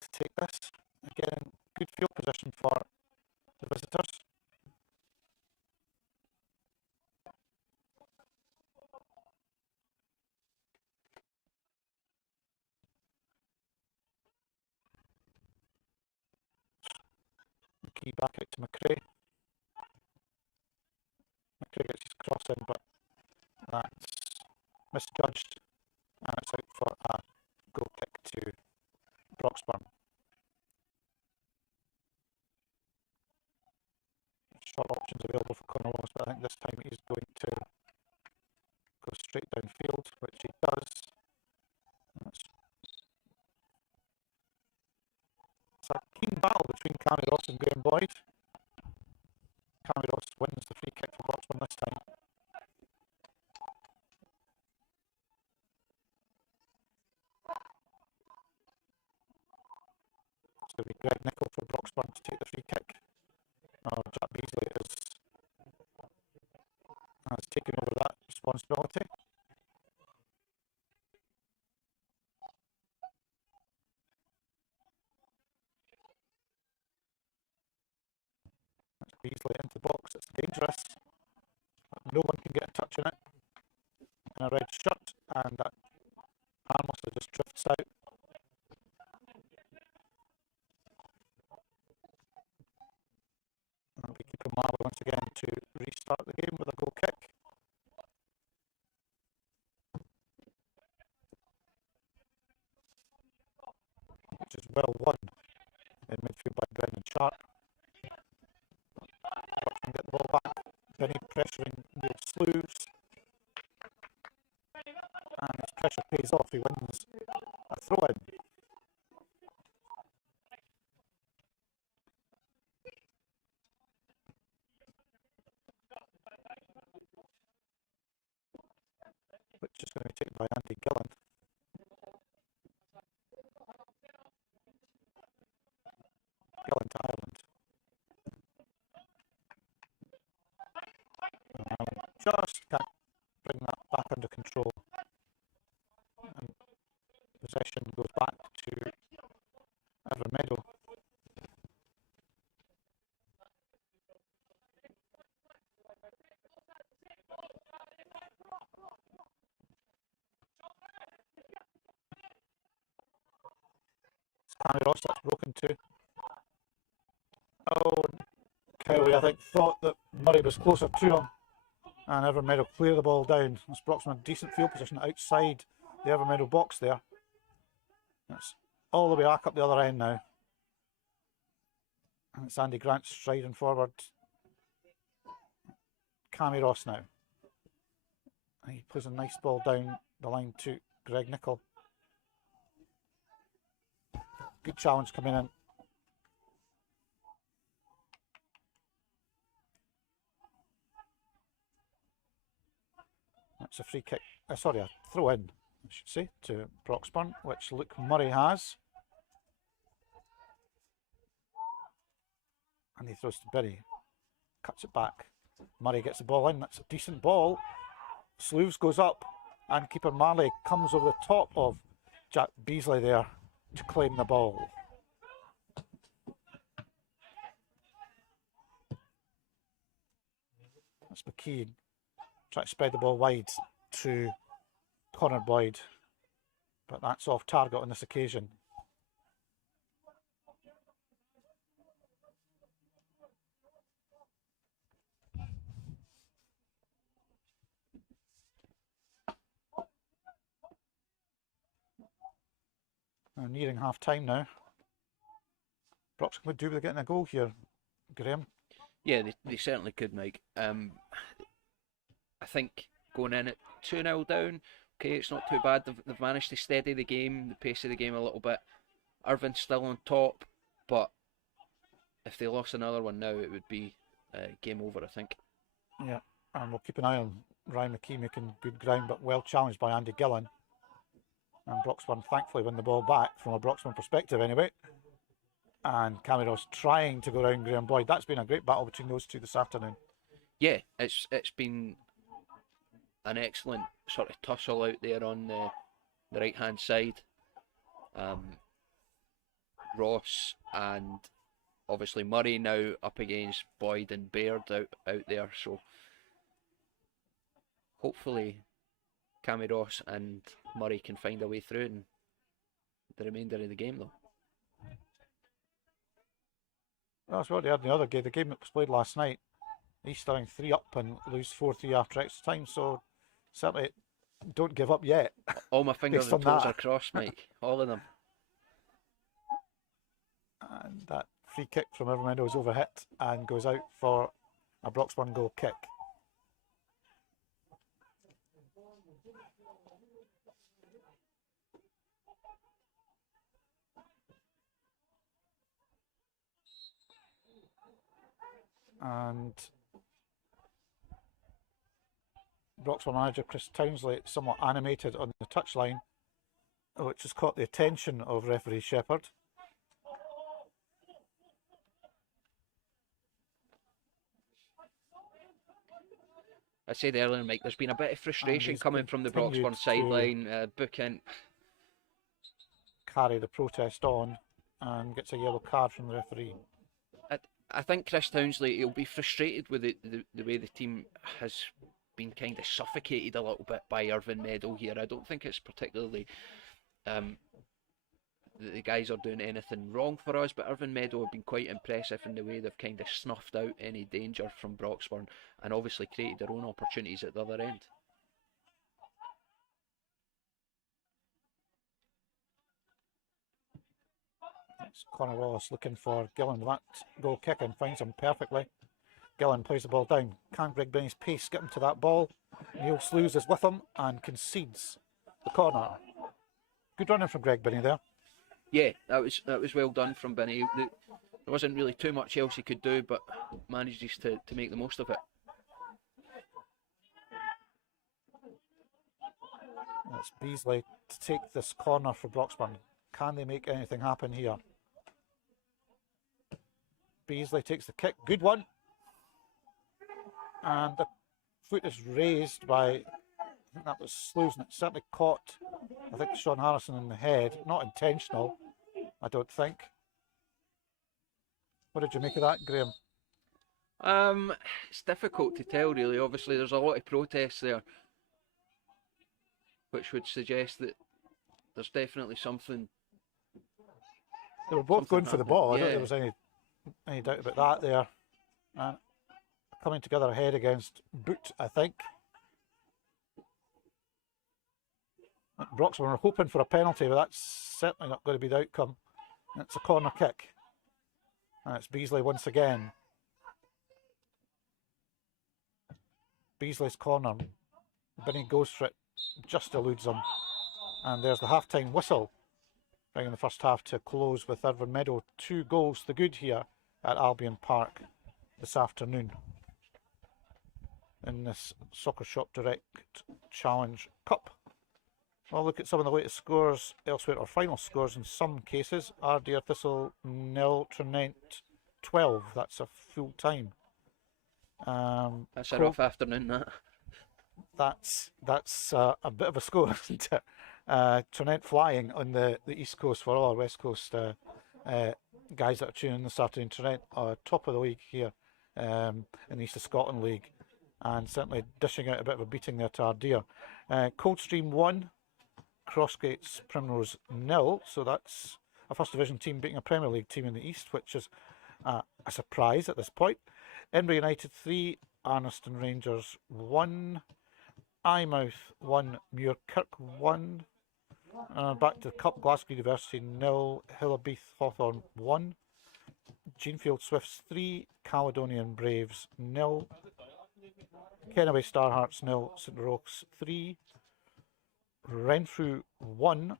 to take this. Again, good field position for the visitors. McKee back out to McRae. McRae gets his cross in, but that's misjudged, and it's out for a goal kick to Broxburn. Short options available for Conor Wallace, but I think this time he's going to go straight downfield, which he does. It's a keen battle between Cammy Ross and Graham Boyd. Cammy Ross wins the free kick for Broxburn this time. It's going to be Greg Nicholl for Broxburn to take the free kick. Jack Beasley has taken over that responsibility. That's Beasley into the box, it's dangerous. No one can get a touch on it in a red shirt, and that harmlessly just drifts out. And we keep Marley once again to restart the game with a goal kick. Which is well won in midfield by Brendan Sharp. Broxburn get the ball back. Benny pressuring Neil Slews. And his pressure pays off, he wins a throw in. Which is going to be taken by Andy Gillen. Gillen to Ireland. Just can't bring that back under control. And possession goes back to Irvine Meadow. Cammy Ross, that's broken too. Oh, Cowley, I think, thought that Murray was closer to him, and Irvine Meadow clear the ball down. That's Broxburn, decent field position outside the Irvine Meadow box there. That's all the way back up the other end now. And it's Andy Grant striding forward. Cammy Ross now. And he plays a nice ball down the line to Greg Nicholl. Good challenge coming in. That's a free kick, sorry, a throw in, I should say, to Broxburn, which Luke Murray has. And he throws to Berry, cuts it back. Murray gets the ball in, that's a decent ball. Slews goes up, and keeper Marley comes over the top of Jack Beasley there to claim the ball. That's McKee trying to spread the ball wide to Conor Boyd, but that's off target on this occasion. We're nearing half time now. Broxburn would do with getting a goal here, Graham. Yeah, they certainly could, Mike. I think going in at 2-0 down, okay, it's not too bad. They've managed to steady the game, the pace of the game a little bit. Irvine's still on top, but if they lost another one now, it would be game over, I think. Yeah, and we'll keep an eye on Ryan McKee making good ground, but well challenged by Andy Gillen. And Broxburn thankfully win the ball back from a Broxburn perspective anyway. And Camiros trying to go round Graham Boyd. That's been a great battle between those two this afternoon. Yeah, it's been an excellent sort of tussle out there on the right hand side. Ross and obviously Murray now up against Boyd and Baird out there, so hopefully Cammy Ross and Murray can find a way through in the remainder of the game though. That's what they had in the other game. The game that was played last night, East starting 3 up and lose 4-3 after extra time, so certainly don't give up yet. All my fingers and toes are crossed, Mike. All of them. And that free kick from Irvine Meadow is overhit and goes out for a Broxburn goal kick. And Broxburn manager Chris Townsley somewhat animated on the touchline, which has caught the attention of referee Shepherd. I said earlier, Mike, there's been a bit of frustration coming from the Broxburn sideline. Booking carry the protest on and gets a yellow card from the referee. I think Chris Townsley, he'll be frustrated with the way the team has been kind of suffocated a little bit by Irvine Meadow here. I don't think it's particularly the guys are doing anything wrong for us, but Irvine Meadow have been quite impressive in the way they've kind of snuffed out any danger from Broxburn and obviously created their own opportunities at the other end. It's Connor Wallace looking for Gillen. That goal kick and finds him perfectly. Gillen plays the ball down. Can Greg Benny's pace get him to that ball? Neil Slews is with him and concedes the corner. Good running from Greg Benny there. Yeah, that was well done from Benny. There wasn't really too much else he could do, but manages to make the most of it. It's Beasley to take this corner for Broxburn. Can they make anything happen here? Beasley takes the kick. Good one. And the foot is raised by, I think that was Slews, and it certainly caught, I think, Sean Harrison in the head. Not intentional, I don't think. What did you make of that, Graham? It's difficult to tell, really. Obviously, there's a lot of protests there, which would suggest that there's definitely something. They were both going for the ball. I don't think there was any doubt about that there. Coming together ahead against Boot, I think. Broxburn were hoping for a penalty, but that's certainly not going to be the outcome. It's a corner kick. And it's Beasley once again. Beasley's corner. Benny goes for it, just eludes him. And there's the half-time whistle, bringing the first half to a close with Irvine Meadow 2 goals to good here at Albyn Park this afternoon in this Soccer Shop Direct Challenge Cup. Well, look at some of the latest scores elsewhere, or final scores in some cases. Ardere Thistle 0, Trinent 12. That's a full time. That's a rough afternoon, that. That's a bit of a score, isn't it? Trinent flying on the East Coast for all our West Coast guys that are tuning in this afternoon. Trinent are top of the league here in the East of Scotland League, and certainly dishing out a bit of a beating there to Ardere. Coldstream 1, Crossgates Primrose 0, so that's a First Division team beating a Premier League team in the East, which is a surprise at this point. Edinburgh United 3, Arniston Rangers 1, Eyemouth 1, Muirkirk 1, Back to the Cup, Glasgow University 0, Hillabeath Hawthorn 1, Jeanfield Swifts 3, Caledonian Braves 0, Kennaway Starhearts 0, St Rochs 3, Renfrew 1,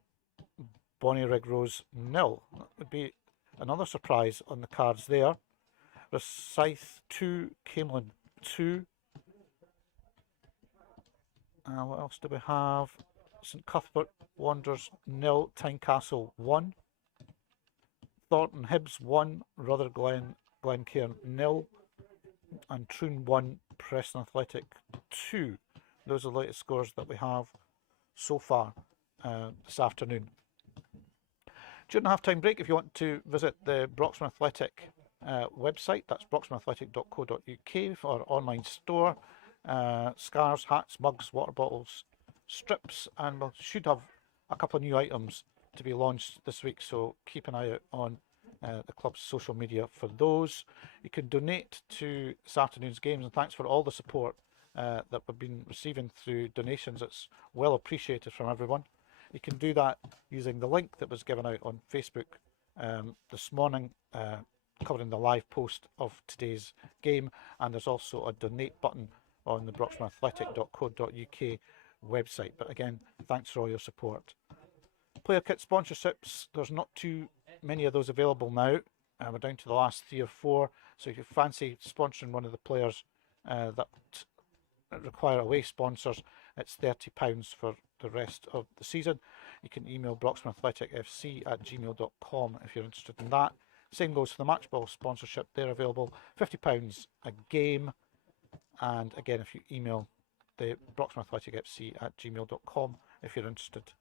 Bonnyrigg Rose 0. That would be another surprise on the cards there. Rosyth 2, Camelin 2. What else do we have? St Cuthbert Wanderers 0, Tynecastle 1. Thornton Hibs 1, Rutherglen Glencairn 0. And Troon 1, Preston Athletic 2. Those are the latest scores that we have so far this afternoon. During the half-time break, if you want to visit the Broxburn Athletic website, that's broxburnathletic.co.uk for our online store. Scarves, hats, mugs, water bottles, strips, and we should have a couple of new items to be launched this week, so keep an eye out on the club's social media for those. You can donate to this afternoon's games, and thanks for all the support that we've been receiving through donations. It's well appreciated from everyone. You can do that using the link that was given out on Facebook this morning, covering the live post of today's game, and there's also a donate button on the broxburnathletic.co.uk website. But again, thanks for all your support. Player kit sponsorships, there's not too many of those available now. We're down to the last 3 or 4, so if you fancy sponsoring one of the players that require away sponsors, it's £30 for the rest of the season. You can email broxburnathleticfc@gmail.com if you're interested in that. Same goes for the match ball sponsorship. They're available £50 a game. And again, if you email the broxburnathleticfc@gmail.com if you're interested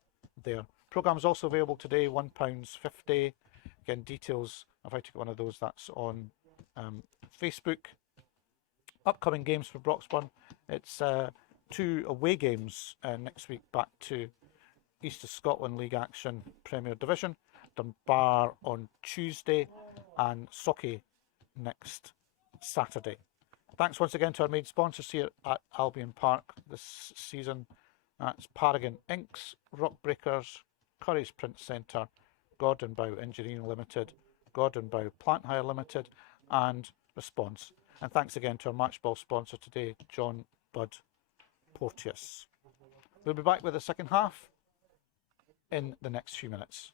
there. Programme is also available today, £1.50. Again, details of how to get one of those, that's on Facebook. Upcoming games for Broxburn, it's 2 away games next week, back to East of Scotland League action, Premier Division. Dunbar on Tuesday and Socky next Saturday. Thanks once again to our main sponsors here at Albyn Park this season. That's Paragon Inks, Rock Breakers, Curry's Print Centre, Gordon Bow Engineering Limited, Gordon Bow Plant Hire Limited, and Response. And thanks again to our match ball sponsor today, John Bud Porteous. We'll be back with the second half in the next few minutes.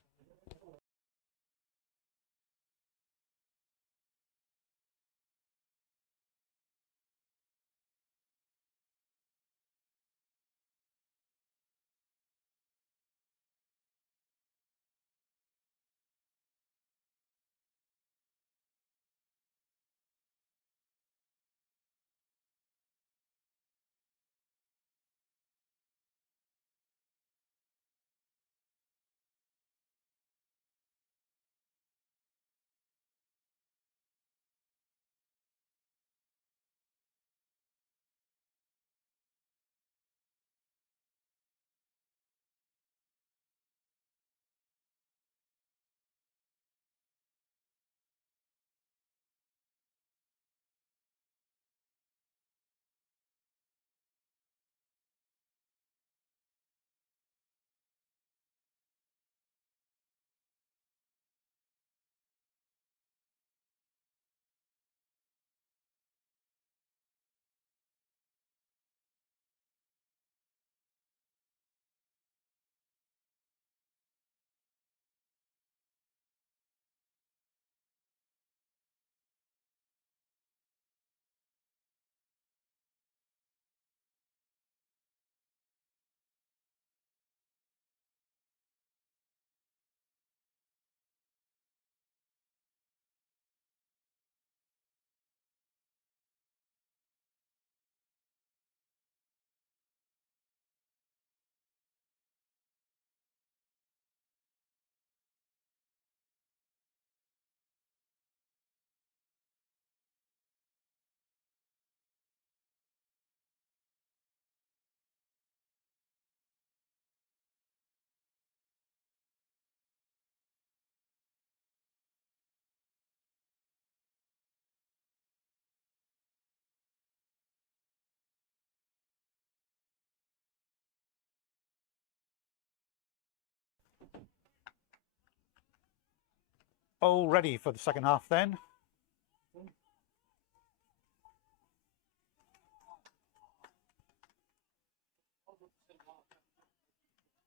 all ready for the second half then.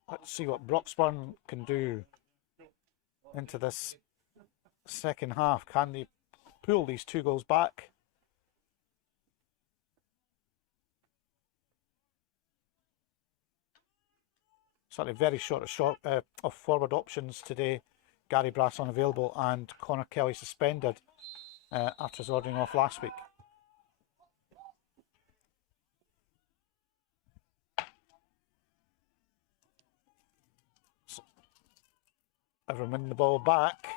Let's see what Broxburn can do into this second half. Can they pull these 2 goals back? Certainly very short of forward options today. Gary Brass unavailable and Connor Kelly suspended after his ordering off last week. Everyone winning the ball back.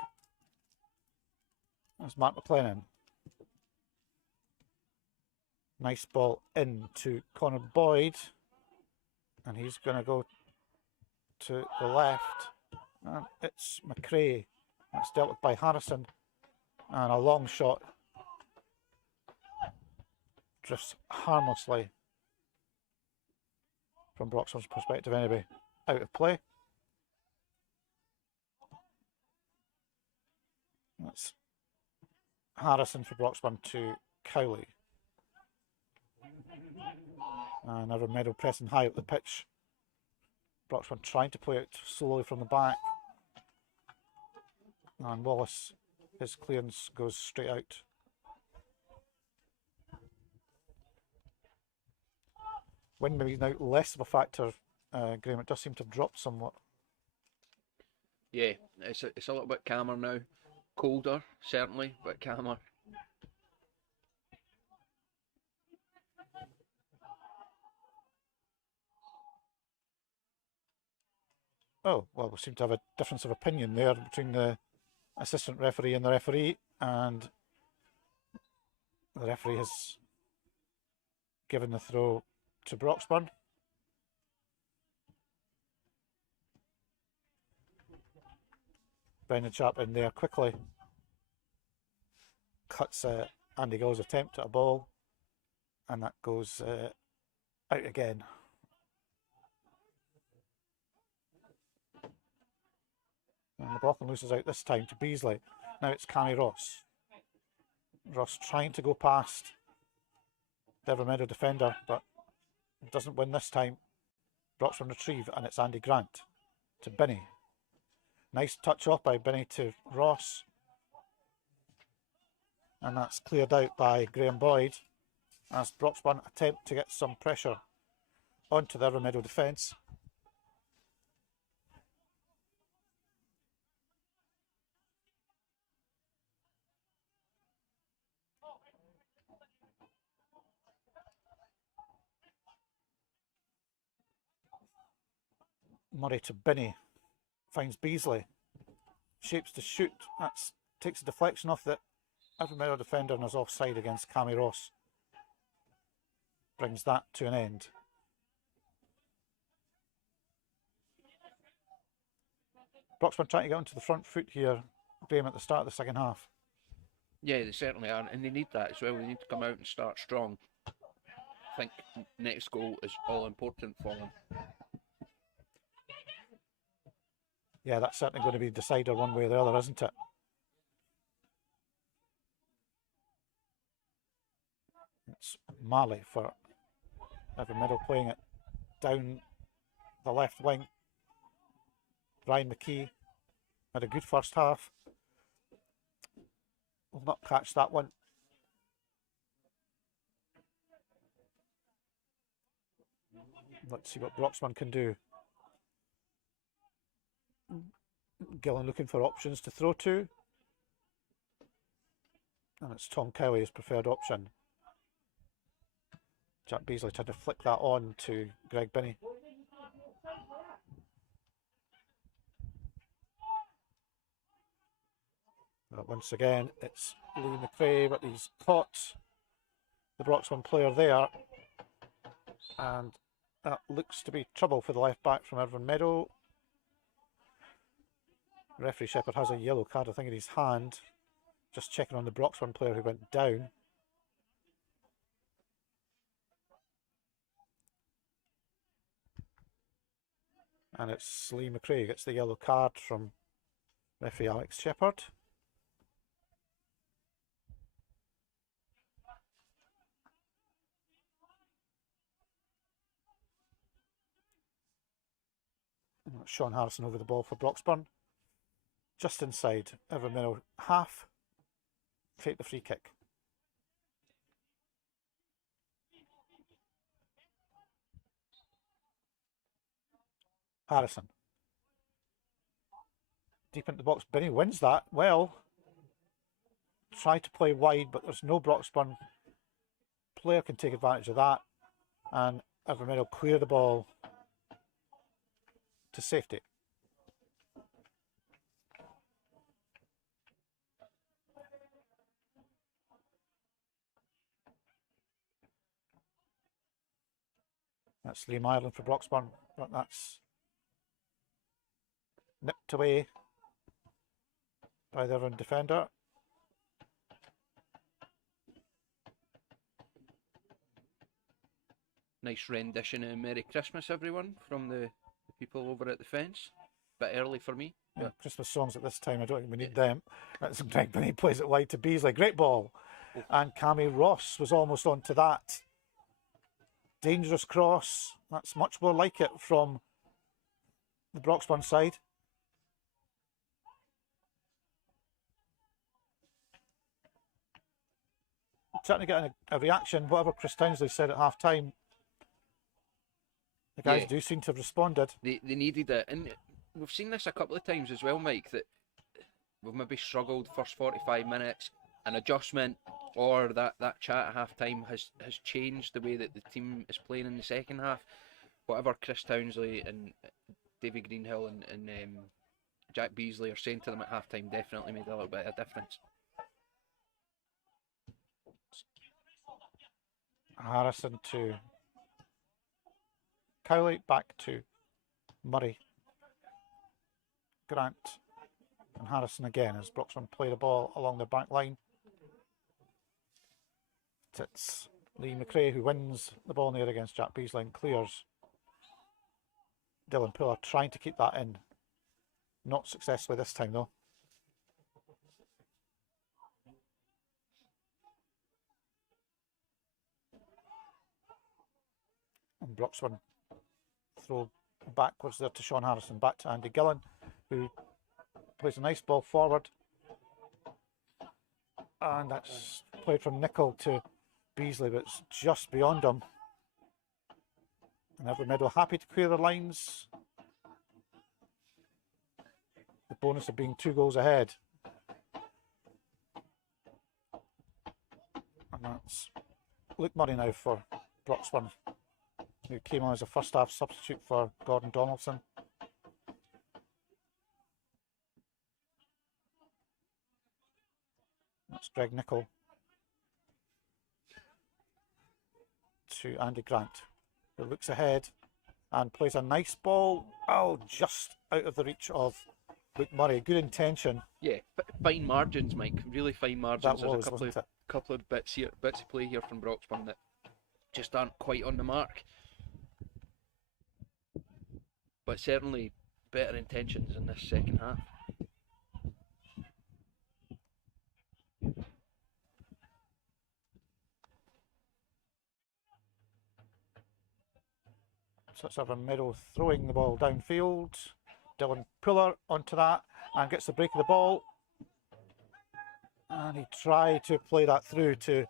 That's Mark McLennan. Nice ball into Connor Boyd. And he's going to go to the left. And it's McRae. That's dealt with by Harrison. And a long shot. Drifts harmlessly. From Broxburn's perspective anyway. Out of play. That's Harrison for Broxburn to Cowley. And Irvine Meadow pressing high up the pitch. Broxburn trying to play it slowly from the back. And Wallace, his clearance goes straight out. Wind maybe now less of a factor, Graham. It does seem to have dropped somewhat. Yeah, it's a little bit calmer now. Colder, certainly, but calmer. Oh, well, we seem to have a difference of opinion there between the assistant referee and the referee, and the referee has given the throw to Broxburn. Brendan Sharp in there quickly. Cuts Andy Gill's attempt at a ball, and that goes out again. And McLaughlin loses out this time to Beasley. Now it's Cammy Ross. Ross trying to go past the Irvine Meadow defender, but doesn't win this time. Broxburn retrieve, and it's Andy Grant to Binney. Nice touch off by Binney to Ross. And that's cleared out by Graham Boyd as Broxburn attempt to get some pressure onto the Irvine Meadow defence. Murray to Binney. Finds Beasley. Shapes to shoot. That takes a deflection off the Irvine Meadow defender and is offside against Cammy Ross. Brings that to an end. Broxburn trying to get onto the front foot here, Graham, at the start of the second half. Yeah, they certainly are, and they need that as well. They need to come out and start strong. I think next goal is all important for them. Yeah, that's certainly going to be the decider one way or the other, isn't it? It's Marley for Irvine Meadow playing it down the left wing. Brian McKee had a good first half. Will not catch that one. Let's see what Broxburn can do. Gillen looking for options to throw to. And it's Tom Cowie, his preferred option. Jack Beasley tried to flick that on to Greg Binney. But once again, it's Lee McRae, but he's caught the Broxburn player there. And that looks to be trouble for the left back from Irvine Meadow. Referee Shepherd has a yellow card, I think, in his hand. Just checking on the Broxburn player who went down. And it's Lee McRae who gets the yellow card from referee Alex Shepherd. Sean Harrison over the ball for Broxburn. Just inside Irvine Meadow half. Take the free kick. Harrison. Deep into the box. Binney wins that well. Try to play wide, but there's no Broxburn player can take advantage of that. And Irvine Meadow clear the ball to safety. That's Liam Ireland for Broxburn, but that's nipped away by the Irvine defender. Nice rendition of Merry Christmas, everyone, from the people over at the fence. Bit early for me. Yeah, Christmas songs at this time, I don't think we need them. That's Greg Binney plays it wide to Beasley. Great ball. Oh. And Cammy Ross was almost onto that. Dangerous cross. That's much more like it from the Broxburn side. Trying to get a reaction, whatever Chris Townsley said at half time. The guys do seem to have responded. They needed it. And we've seen this a couple of times as well, Mike, that we've maybe struggled first 45 minutes. An adjustment or that chat at half time has changed the way that the team is playing in the second half. Whatever Chris Townsley and David Greenhill and Jack Beasley are saying to them at half time definitely made a little bit of a difference. Harrison to Cowley, back to Murray, Grant and Harrison again as Broxburn play the ball along the back line. It's Lee McRae who wins the ball in the air against Jack Beasley and clears. Dylan Puller trying to keep that in. Not successfully this time though. And Broxburn throw backwards there to Sean Harrison, back to Andy Gillen, who plays a nice ball forward. And that's played from Nicol to Beasley, but it's just beyond him. And Irvine Meadow happy to clear the lines. The bonus of being 2 goals ahead. And that's Luke Murray now for Broxburn, who came on as a first half substitute for Gordon Donaldson. That's Greg Nicol to Andy Grant, who looks ahead and plays a nice ball. Oh, just out of the reach of Luke Murray. Good intention. Yeah, fine margins, Mike. Really fine margins. That was, There's a couple of bits of play here from Broxburn that just aren't quite on the mark. But certainly better intentions in this second half. So it's Irvine Meadow throwing the ball downfield. Dylan Puller onto that and gets the break of the ball. And he tried to play that through to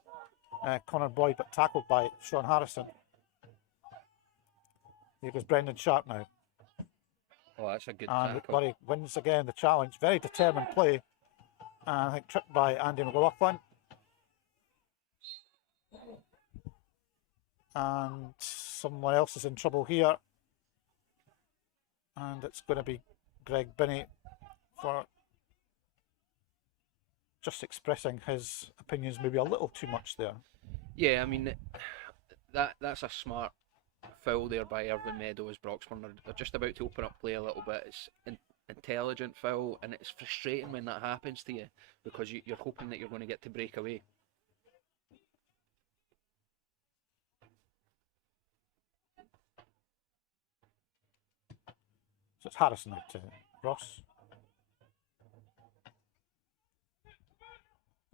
Connor Boyd, but tackled by Sean Harrison. Here goes Brendan Sharp now. Oh, that's a good And tackle. Murray wins again the challenge. Very determined play. And I think tripped by Andy McLaughlin. And someone else is in trouble here. And it's going to be Greg Binney for just expressing his opinions maybe a little too much there. Yeah, I mean, that's a smart foul there by Irvine Meadow as Broxburn. They're just about to open up play a little bit. It's an intelligent foul, and it's frustrating when that happens to you because you're hoping that you're going to get to break away. So it's Harrison out to Ross.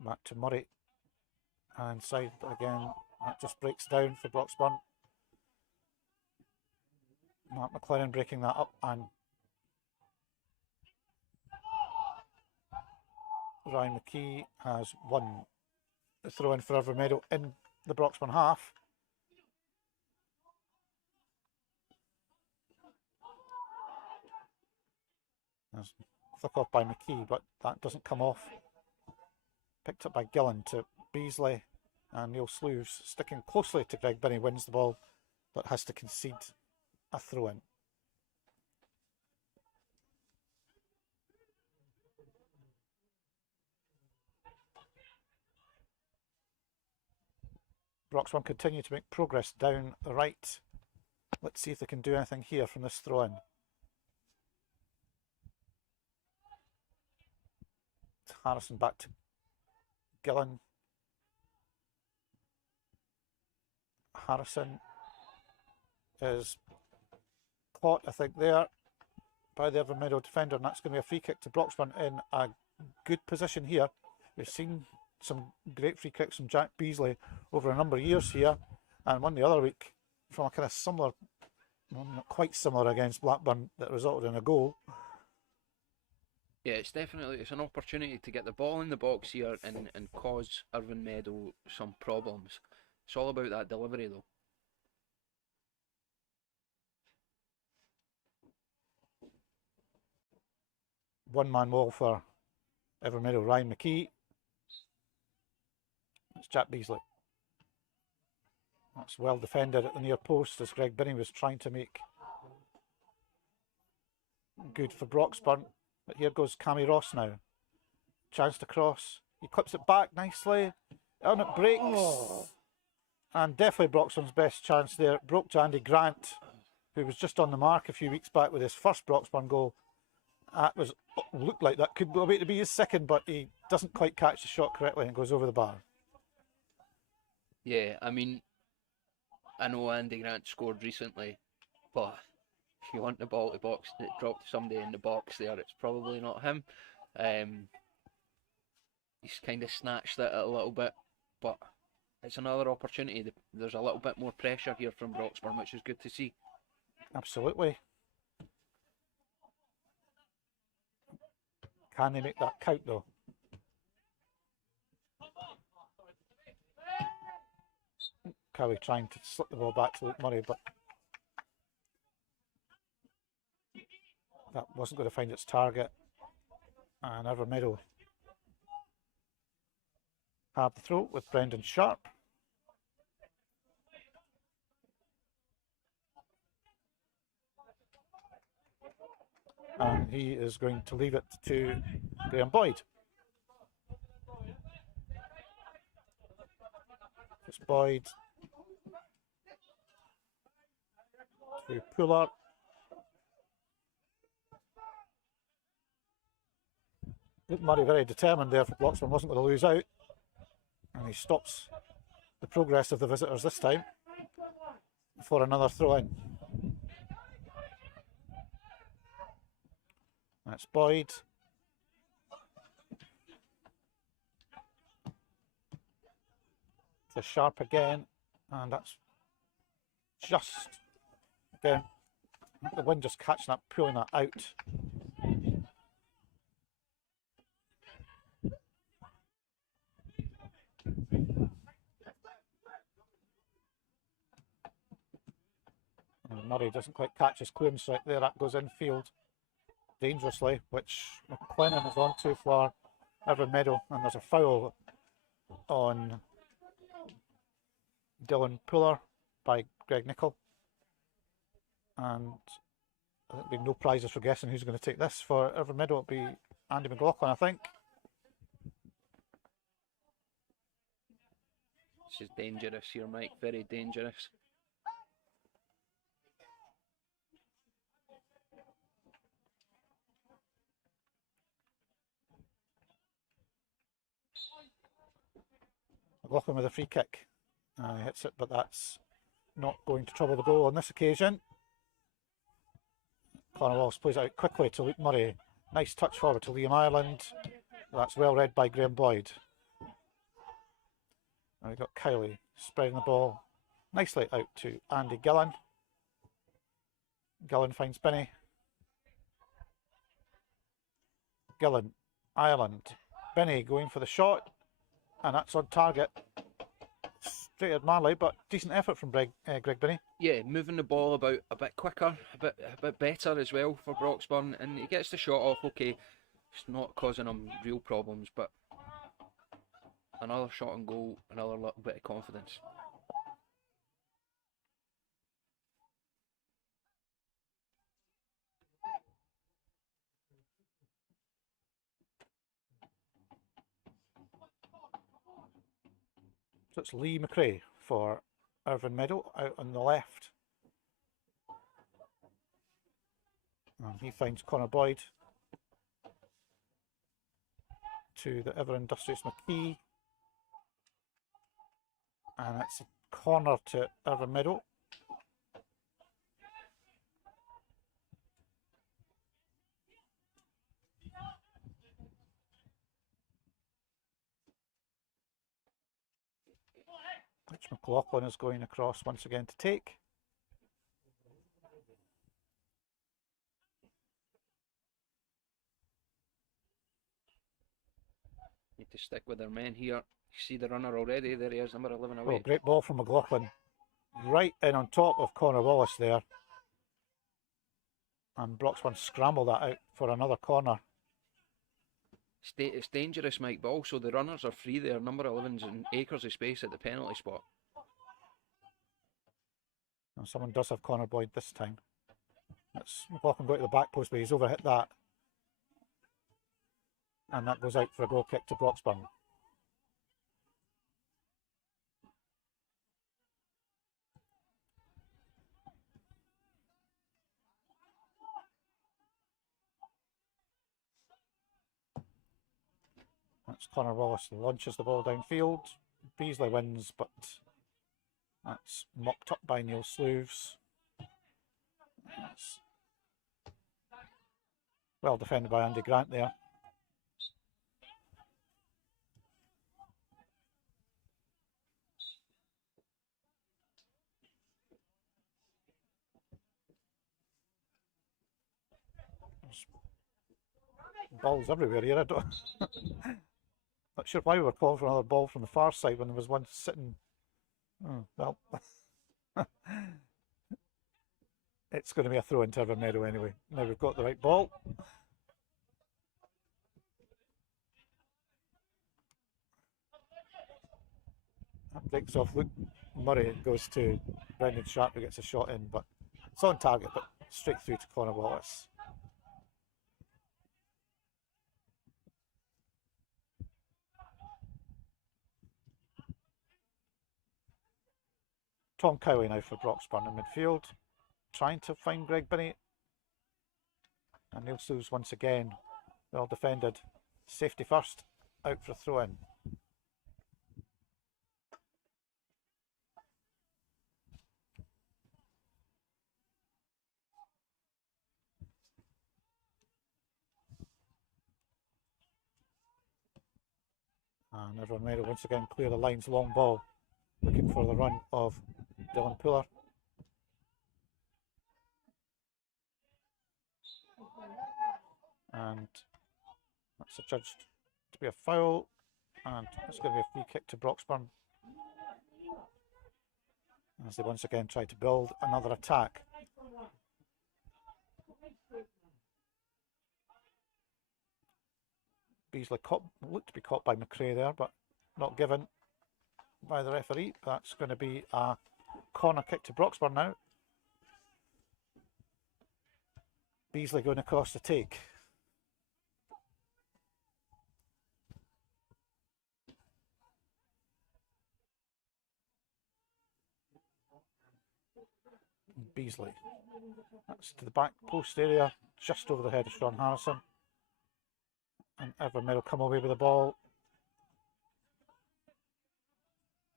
Back to Murray. And inside again. That just breaks down for Broxburn. Mark McLennan breaking that up and Ryan McKee has won the throw in for Irvine Meadow in the Broxburn half. There's a flick off by McKee, but that doesn't come off. Picked up by Gillen to Beasley, and Neil Slews, sticking closely to Greg Binney, wins the ball but has to concede a throw in. Broxburn continue to make progress down the right. Let's see if they can do anything here from this throw in. Harrison back to Gillen. Harrison is caught, I think, there by the Irvine Meadow defender, and that's going to be a free kick to Broxburn in a good position here. We've seen some great free kicks from Jack Beasley over a number of years here, and one the other week from a kind of similar, well, not quite similar, against Blackburn that resulted in a goal. Yeah, it's an opportunity to get the ball in the box here and cause Irvine Meadow some problems. It's all about that delivery though. One-man wall for Irvine Meadow, Ryan McKee. It's Jack Beasley. That's well defended at the near post as Greg Binney was trying to make good for Broxburn. But here goes Cammy Ross now. Chance to cross. He clips it back nicely. And it breaks. Oh. And definitely Broxburn's best chance there. It broke to Andy Grant, who was just on the mark a few weeks back with his first Broxburn goal. That looked like that could go away to be his second, but he doesn't quite catch the shot correctly and goes over the bar. Yeah, I mean, I know Andy Grant scored recently, but if you want the ball to box, it dropped to somebody in the box there, it's probably not him. He's kind of snatched it a little bit, but it's another opportunity. There's a little bit more pressure here from Broxburn, which is good to see. Absolutely. Can they make that count though? Cowie trying to slip the ball back to Luke Murray, but that wasn't going to find its target. And Irvine Meadow have the throw with Brendan Sharp. And he is going to leave it to Graham Boyd. It's Boyd to Puller. Luke Murray very determined there for Broxburn, wasn't going to lose out. And he stops the progress of the visitors this time for another throw in. That's Boyd. To Sharp again, and that's just, again, the wind just catching that, pulling that out. And Murray doesn't quite catch his clearance right there, that goes infield dangerously, which McLennan is on to for Irvine Meadow, and there's a foul on Dylan Puller by Greg Nichol, and I think there'll be no prizes for guessing who's going to take this. For Irvine Meadow, it'll be Andy McLaughlin, I think. This is dangerous here, Mike, very dangerous. McLaughlin with a free kick. He hits it, but that's not going to trouble the goal on this occasion. Connor Wallace plays it out quickly to Luke Murray. Nice touch forward to Liam Ireland. That's well read by Graham Boyd. And we've got Kiley spreading the ball nicely out to Andy Gillen. Gillen finds Binney. Gillen, Ireland, Benny going for the shot, and that's on target. Straight at Marley, but decent effort from Greg Binney. Yeah, moving the ball about a bit quicker, a bit better as well for Broxburn, and he gets the shot off. Okay, it's not causing him real problems, but another shot on goal, another little bit of confidence. So it's Lee McRae for Irvine Meadow out on the left. And he finds Connor Boyd to the ever industrious McKee. And it's a corner to Irvine Meadow. Which McLaughlin is going across once again to take. Need to stick with their men here. You see the runner already. There he is, number 11 away. Well, great ball from McLaughlin. Right in on top of Connor Wallace there. And Broxburn scrambled that out for another corner. It's dangerous, Mike, but also the runners are free there. Number 11's in acres of space at the penalty spot. And someone does have Connor Boyd this time. That's McLaughlin going to the back post, but he's overhit that. And that goes out for a goal kick to Broxburn. That's Connor Wallace launches the ball downfield. Beasley wins, but that's mopped up by Neil Slooves. That's well defended by Andy Grant there. There's balls everywhere here. I don't not sure why we were calling for another ball from the far side when there was one sitting. Oh, well, it's going to be a throw into Irvine Meadow anyway. Now we've got the right ball. That breaks off Luke Murray. It goes to Brendan Sharp, who gets a shot in, but it's on target, but straight through to Connor Wallace. Tom Cowley now for Broxburn in midfield, trying to find Greg Binney. And Neil Slooves once again, well defended. Safety first, out for a throw in. And Irvine Meadow once again clear the lines, long ball, looking for the run of Dylan Puller. And that's adjudged to be a foul, and it's going to be a free kick to Broxburn as they once again try to build another attack. Beasley looked to be caught by McRae there, but not given by the referee. That's going to be a corner kick to Broxburn now. Beasley going across to take. Beasley. That's to the back post area, just over the head of Sean Harrison. And Irvine Meadow come away with the ball.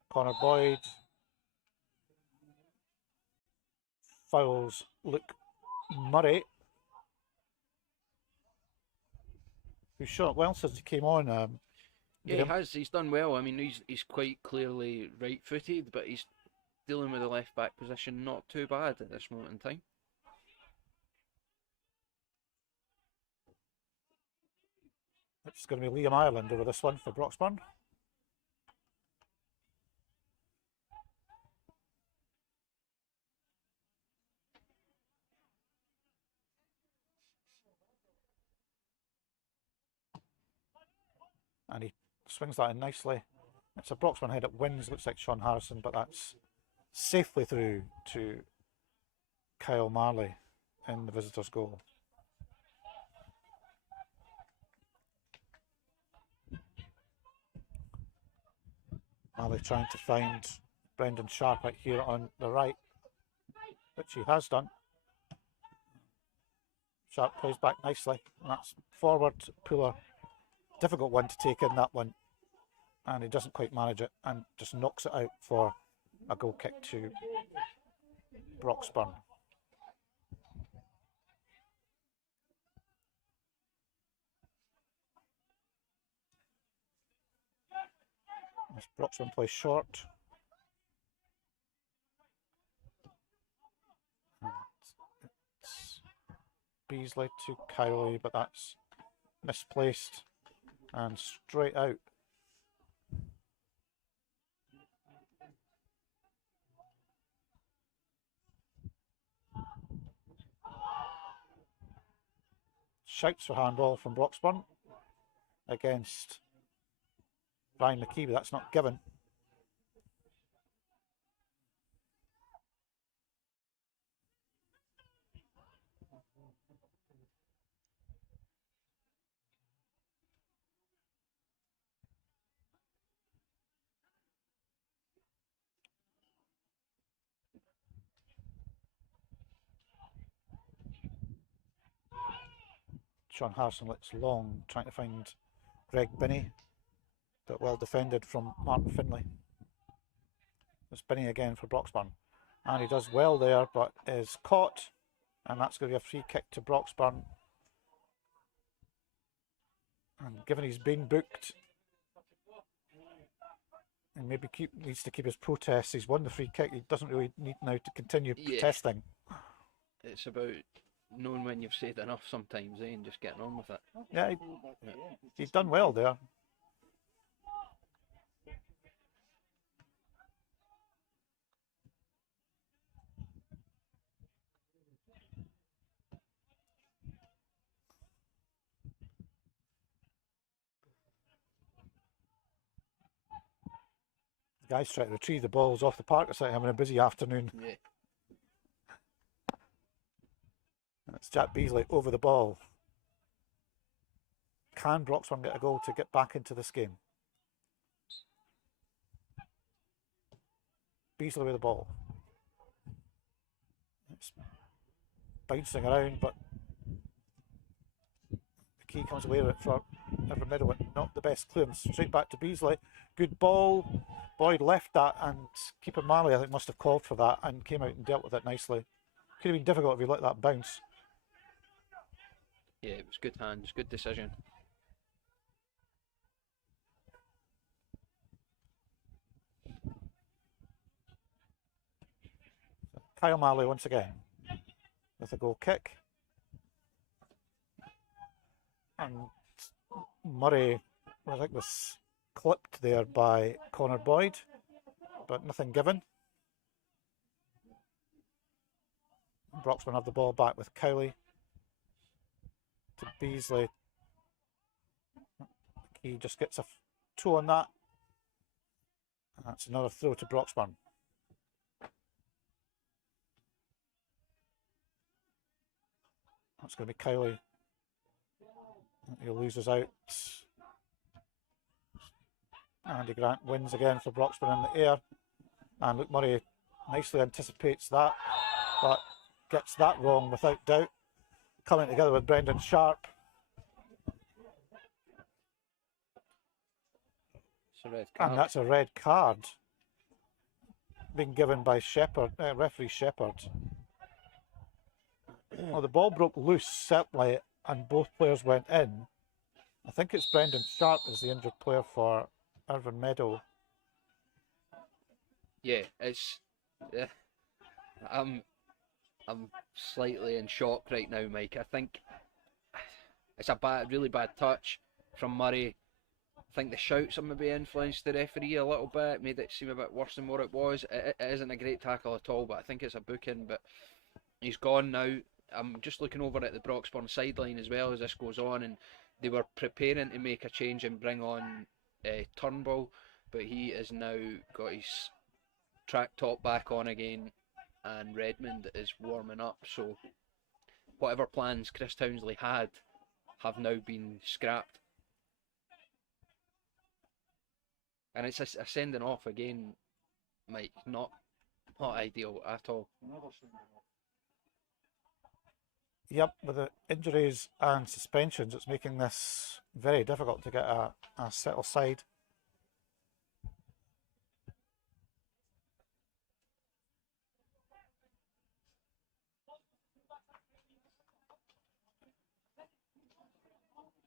Connor Boyd fouls Luke Murray, who's shot well since he came on. Yeah, he has. He's done well. I mean, he's quite clearly right-footed, but he's dealing with the left-back position not too bad at this moment in time. It's going to be Liam Ireland over this one for Broxburn. And he swings that in nicely. It's a Broxburn head, it wins, looks like Sean Harrison, but that's safely through to Kyle Marley in the visitors' goal. Marley trying to find Brendan Sharp out here on the right, which he has done. Sharp plays back nicely, and that's forward puller. Difficult one to take in, that one, and he doesn't quite manage it and just knocks it out for a goal kick to Broxburn. As Broxburn plays short. And it's Beasley to Cowley, but that's misplaced and straight out. Shouts for handball from Broxburn against Brian McKee, but that's not given. Sean Harrison looks long, trying to find Greg Binney, but well defended from Martin Finlay. It's Binney again for Broxburn, and he does well there, but is caught, and that's going to be a free kick to Broxburn. And given he's been booked, and maybe needs to keep his protests, he's won the free kick, he doesn't really need now to continue protesting. It's about knowing when you've said enough sometimes, and just getting on with it. Yeah, he's done well there. The guys trying to retrieve the balls off the park. It's like having a busy afternoon. Yeah. It's Jack Beasley over the ball. Can Broxburn get a goal to get back into this game? Beasley with the ball. It's bouncing around, but the key comes away with it for Irvine Meadow. Not the best clearance. Straight back to Beasley. Good ball. Boyd left that, and keeper Marley, I think, must have called for that and came out and dealt with it nicely. Could have been difficult if he let that bounce. Yeah, it was good hands, good decision. Kyle Marley once again with a goal kick. And Murray, I think, was clipped there by Connor Boyd, but nothing given. Broxburn have the ball back with Cowley to Beasley. He just gets a toe on that. And that's another throw to Broxburn. That's going to be Cowley. He loses out. Andy Grant wins again for Broxburn in the air. And Luke Murray nicely anticipates that, but gets that wrong without doubt. Coming together with Brendan Sharp. It's a red card. And that's a red card being given by Shepherd, referee Shepherd. Well, the ball broke loose, certainly, and both players went in. I think it's Brendan Sharp is the injured player for Irvine Meadow. Yeah, it's. I'm slightly in shock right now, Mike. I think it's a really bad touch. from Murray. I think the shouts maybe influenced the referee a little bit, made it seem a bit worse than what it was. It isn't a great tackle at all, but I think it's a booking. But he's gone now. I'm just looking over at the Broxburn sideline as well as this goes on, and they were preparing to make a change and bring on Turnbull, but he has now got his track top back on again, and Redmond is warming up. So whatever plans Chris Townsley had have now been scrapped. And it's a sending off again, Mike, not ideal at all. Another sending off. Yep, with the injuries and suspensions, it's making this very difficult to get a settled side.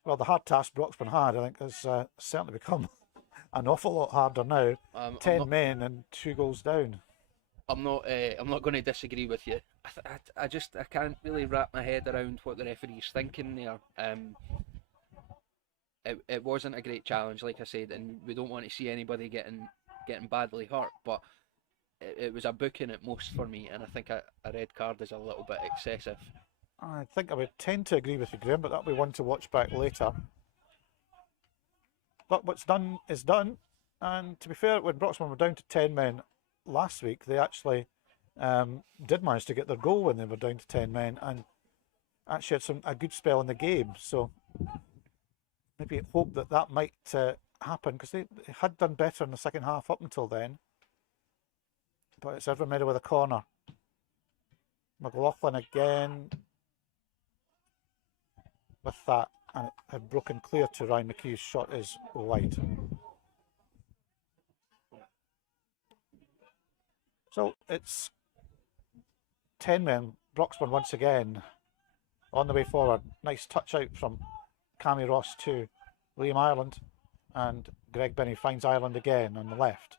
Well, the hard task Broxburn had, I think, has certainly become an awful lot harder now. 10 men and 2 goals down. I'm not going to disagree with you. I can't really wrap my head around what the referee's thinking there. It wasn't a great challenge, like I said, and we don't want to see anybody getting badly hurt. But it was a booking at most for me, and I think a red card is a little bit excessive. I think I would tend to agree with you, Graham, but that'll be one to watch back later. But what's done is done, and to be fair, when Broxburn were down to 10 men last week, they actually did manage to get their goal when they were down to 10 men, and actually had a good spell in the game. So maybe hope that might happen, because they had done better in the second half up until then. But it's Irvine Meadow with a corner. McLaughlin again with that, and it had broken clear to Ryan McHugh's shot is wide. So it's 10 men, Broxburn once again on the way forward. Nice touch out from Cammy Ross to Liam Ireland, and Greg Binney finds Ireland again on the left.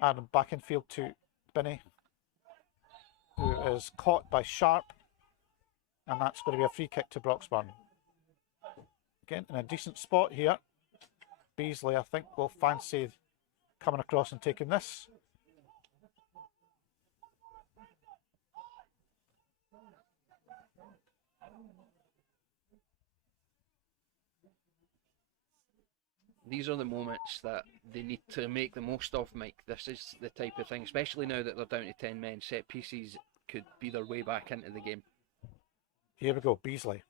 And back in field to Binney, who is caught by Sharp, and that's going to be a free kick to Broxburn. Again, in a decent spot here. Beasley, I think, will fancy coming across and taking this. These are the moments that they need to make the most of, Mike. This is the type of thing, especially now that they're down to 10 men. Set pieces could be their way back into the game. Here we go, Beasley.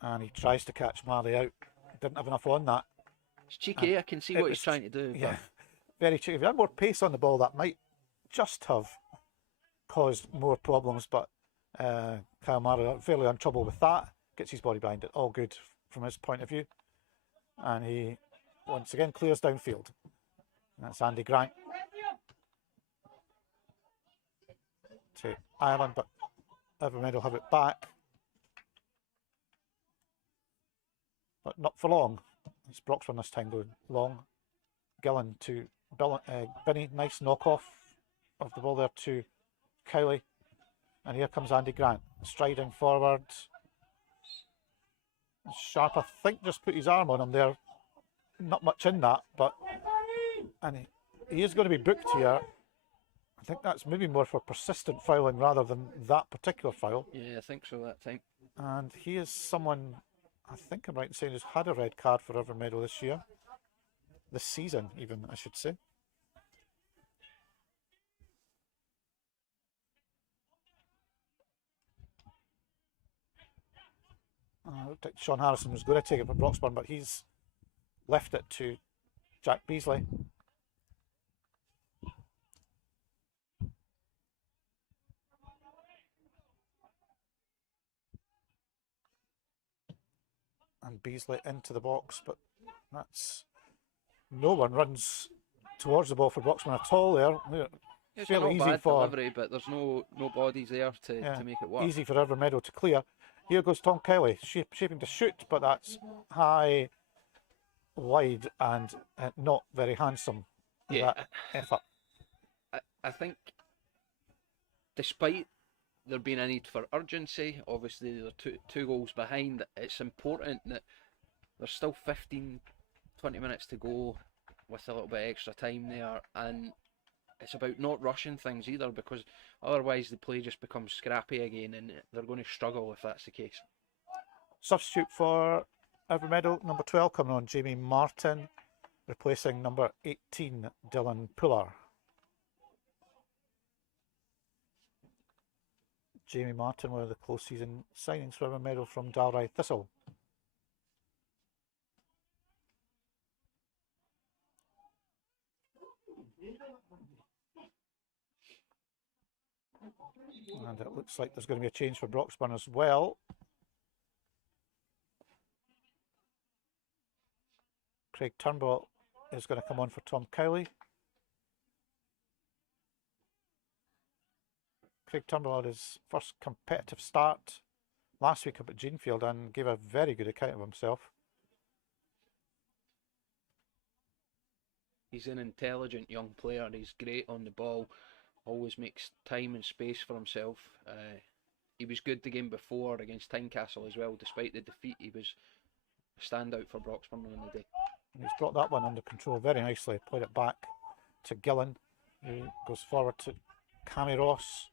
And he tries to catch Marley out. Didn't have enough on that. It's cheeky, I can see what he's trying to do. Yeah, very cheeky. If he had more pace on the ball, that might just have caused more problems. But Kyle Marley fairly on trouble with that. Gets his body behind it. All good from his point of view. And he once again clears downfield. That's Andy Grant to Ireland, but Irvine will have it back. But not for long. It's Broxburn this time going long. Gillen to Binney. Nice knock-off of the ball there to Cowley. And here comes Andy Grant, striding forward. Sharp, I think, just put his arm on him there. Not much in that, but... And he is going to be booked here. I think that's maybe more for persistent fouling rather than that particular foul. Yeah, I think so that time. And he is someone, I think I'm right in saying, who's had a red card for Irvine Meadow this year. This season, even, I should say. Looked like Sean Harrison was going to take it for Broxburn, but he's left it to Jack Beasley. And Beasley into the box, but that's... No one runs towards the ball for Broxburn at all there. It's fairly not easy bad for delivery, but there's no bodies there to make it work. Easy for Irvine Meadow to clear. Here goes Tom Kelly, shaping to shoot, but that's high, wide, and not very handsome. Yeah. That effort. I think, despite there being a need for urgency, obviously they're two goals behind. It's important that there's still 15, 20 minutes to go with a little bit of extra time there, and it's about not rushing things either, because otherwise the play just becomes scrappy again, and they're going to struggle if that's the case. Substitute for Irvine Meadow, number 12 coming on, Jamie Martin, replacing number 18, Dylan Puller. Jamie Martin, one of the close season signings for Irvine Meadow from Dalry Thistle. And it looks like there's going to be a change for Broxburn as well. Craig Turnbull is going to come on for Tom Cowley. Craig Turnbull had his first competitive start last week up at Jeanfield and gave a very good account of himself. He's an intelligent young player. He's great on the ball. Always makes time and space for himself. He was good the game before against Tynecastle as well. Despite the defeat, he was a standout for Broxburn on the day. And he's brought that one under control very nicely. Played it back to Gillen, who goes forward to Cammy Ross.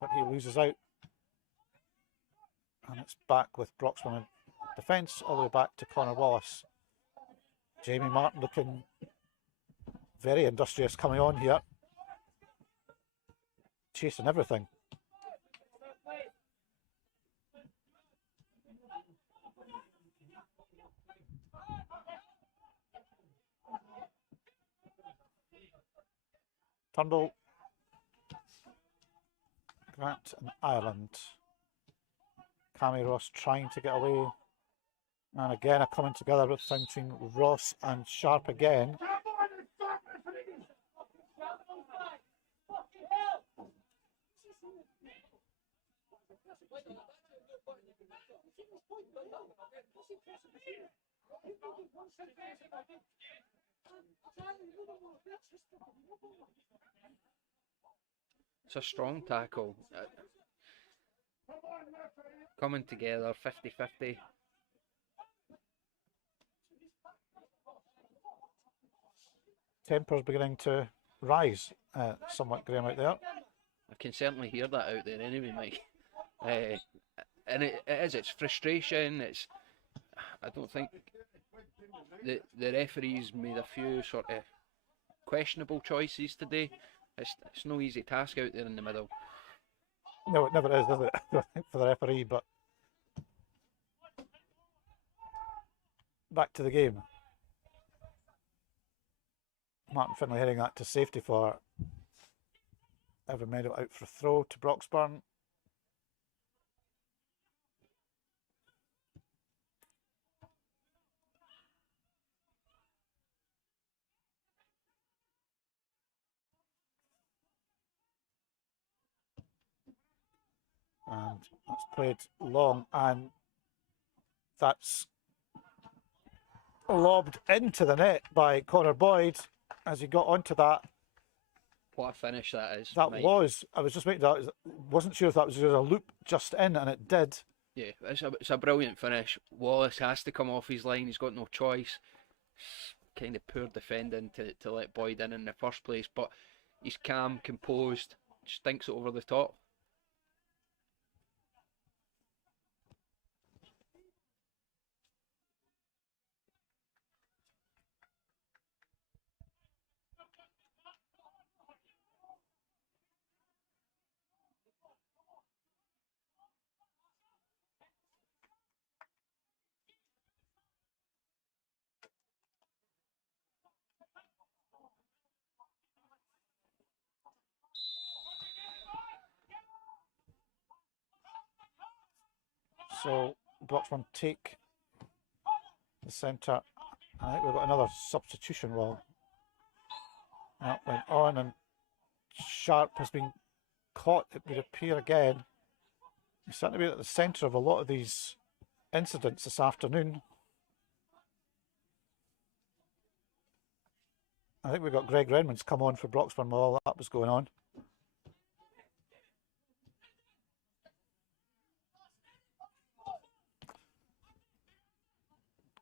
But he loses out. And it's back with Broxburn in defence, all the way back to Connor Wallace. Jamie Martin looking very industrious coming on here. Chasing everything. Turnbull, Grant and Ireland. Cammy Ross trying to get away. And again, a coming together with time between Ross and Sharp again. It's a strong tackle. Coming together, 50-50. Temper's beginning to rise somewhat, Graham, out there. I can certainly hear that out there anyway, Mike. And it's frustration. I don't think the referees made a few sort of questionable choices today. It's no easy task out there in the middle. No, it never is it, for the referee, but back to the game. Martin Finlay heading that to safety for Irvine Meadow, out for a throw to Broxburn. And that's played long, and that's lobbed into the net by Connor Boyd as he got onto that. What a finish that is. That Mike. was, I was just making that, wasn't sure if that was just a loop just in, and it did. Yeah, it's a brilliant finish. Wallace has to come off his line. He's got no choice. Kind of poor defending to let Boyd in the first place, but he's calm, composed, just thinks it over the top. So Broxburn take the centre. I think we've got another substitution. Well, that went on, and Sharp has been caught, it would appear again. He's certainly been at the centre of a lot of these incidents this afternoon. I think we've got Greg Redmonds come on for Broxburn while all that was going on.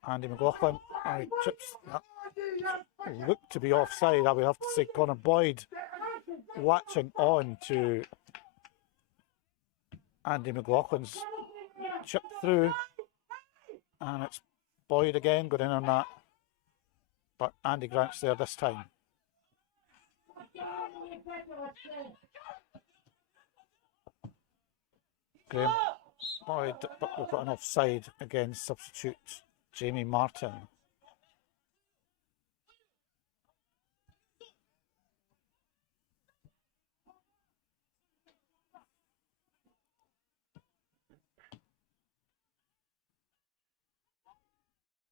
Andy McLaughlin, and he chips that. Looked to be offside. I would have to say Connor Boyd latching on to Andy McLaughlin's chip through, and it's Boyd again going in on that, but Andy Grant's there this time. Graham Boyd, but we've got an offside against substitute Jamie Martin.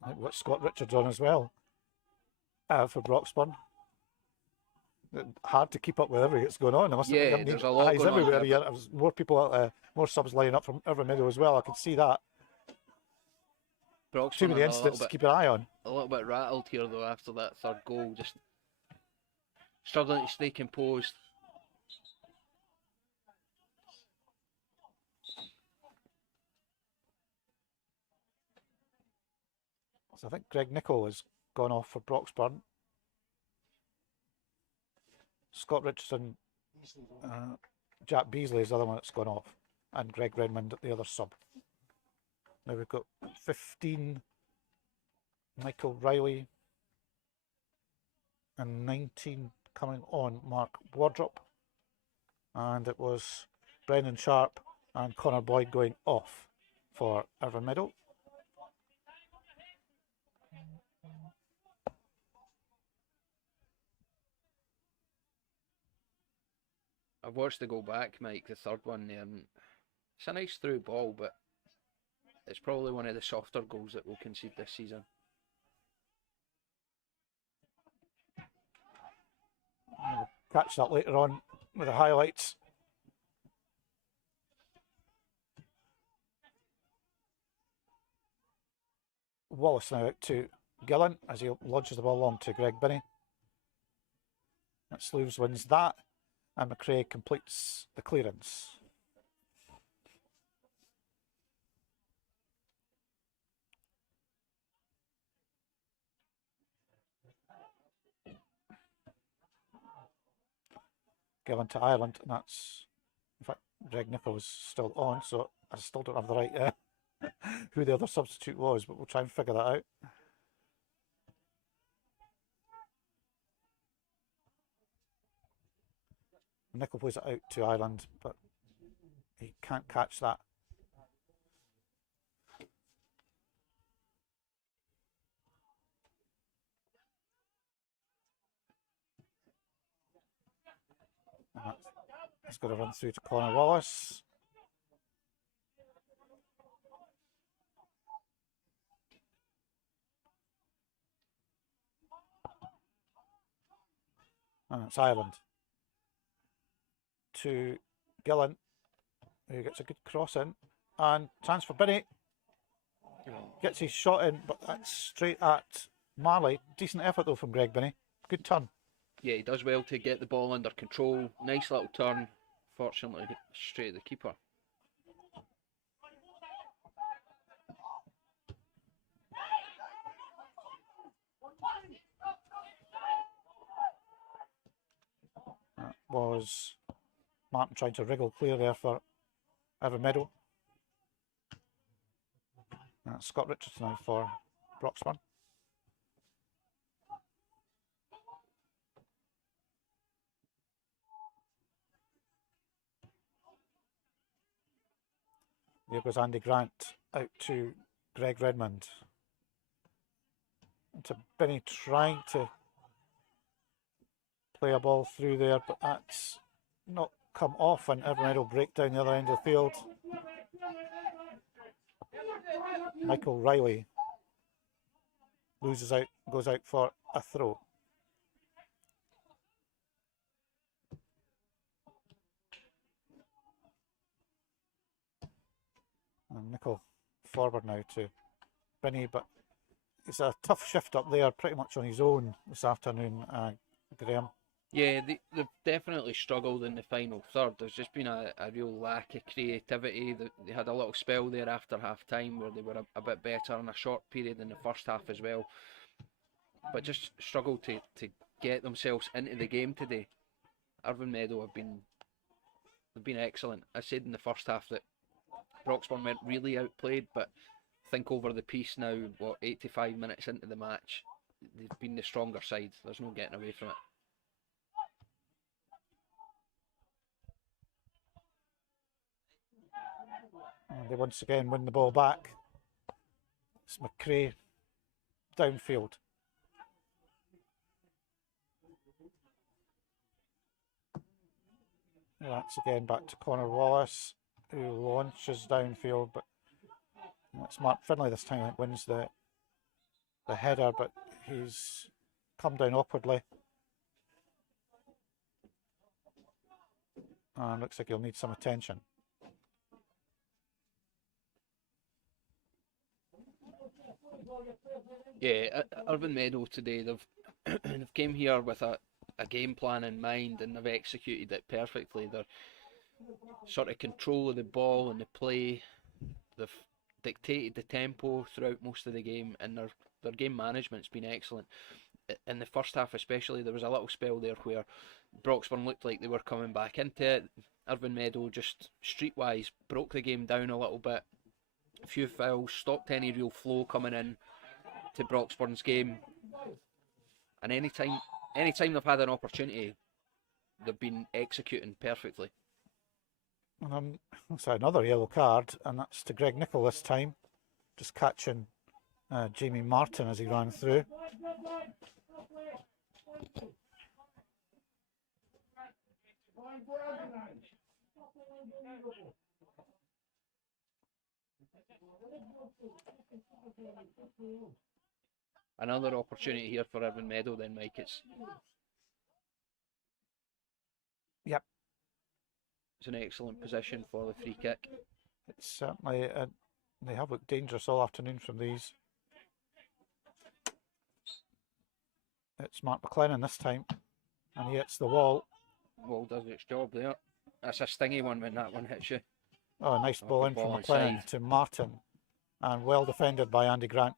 I've got Scott Richards on as well for Broxburn. Hard to keep up with everything that's going on. Yeah, there's a lot going on everywhere there, here. There's more people, more subs lining up from Irvine Meadow as well. I can see that. Broxburn Too many are incidents to keep an eye on. a little bit rattled here though after that third goal, just struggling to stay composed. So I think Greg Nichol has gone off for Broxburn. Scott Richardson, Jack Beasley is the other one that's gone off, and Greg Redmond, the other sub. Now we've got 15, Michael Riley, and 19 coming on, Mark Wardrop, and it was Brendan Sharp and Connor Boyd going off for Irvine Meadow. I've watched the goal back, Mike, the third one there, and it's a nice through ball, but it's probably one of the softer goals that we'll concede this season. We'll catch that later on with the highlights. Wallace now out to Gillen as he launches the ball along to Greg Binney. Sleeves wins that, and McRae completes the clearance. Given to Ireland, and that's, in fact, Greg Nichol was still on, so I still don't have the right who the other substitute was, but we'll try and figure that out. Nichol plays it out to Ireland, but he can't catch that. It's got to run through to Connor Wallace. And it's Ireland to Gillen, who gets a good cross in, and chance for Binney. Gets his shot in, but that's straight at Marley. Decent effort though from Greg Binney. Good turn. Yeah, he does well to get the ball under control. Nice little turn. Fortunately, straight at the keeper. That was Martin trying to wriggle clear there for Irvine Meadow. Scott Richards now for Broxburn. There goes Andy Grant out to Greg Redmond. And to Binney trying to play a ball through there, but that's not come off, and Irvine Meadow break down the other end of the field. Michael Riley loses out, goes out for a throw. And Nichol forward now to Binney, but it's a tough shift up there, pretty much on his own this afternoon, Graham. Yeah, they've definitely struggled in the final third. There's just been a real lack of creativity. They had a little spell there after half time where they were a bit better in a short period in the first half as well, but just struggled to get themselves into the game today. Irvine Meadow they've been excellent. I said in the first half that Broxburn weren't really outplayed, but I think over the piece now, 85 minutes into the match, they've been the stronger side. There's no getting away from it. And they once again win the ball back. It's McRae downfield. That's again back to Connor Wallace, who launches downfield, but it's Mark Finlay this time that wins the header, but he's come down awkwardly. And looks like he'll need some attention. Yeah, Irvine Meadow today, they've came here with a game plan in mind and they've executed it perfectly. They're sort of control of the ball and the play. They've dictated the tempo throughout most of the game, and their game management's been excellent. In the first half especially, there was a little spell there where Broxburn looked like they were coming back into it. Irvine Meadow just streetwise broke the game down a little bit. A few fouls, stopped any real flow coming in to Broxburn's game. And anytime they've had an opportunity, they've been executing perfectly. And that's another yellow card, and that's to Greg Nichol this time, just catching Jamie Martin as he ran through. Another opportunity here for Irvine Meadow then, Mike. Yep. It's an excellent position for the free kick. It's certainly, they have looked dangerous all afternoon from these. It's Mark McLennan this time, and he hits the wall. Wall does its job there. That's a stingy one when that one hits you. Oh, a nice ball in from McLennan to Martin, and well defended by Andy Grant.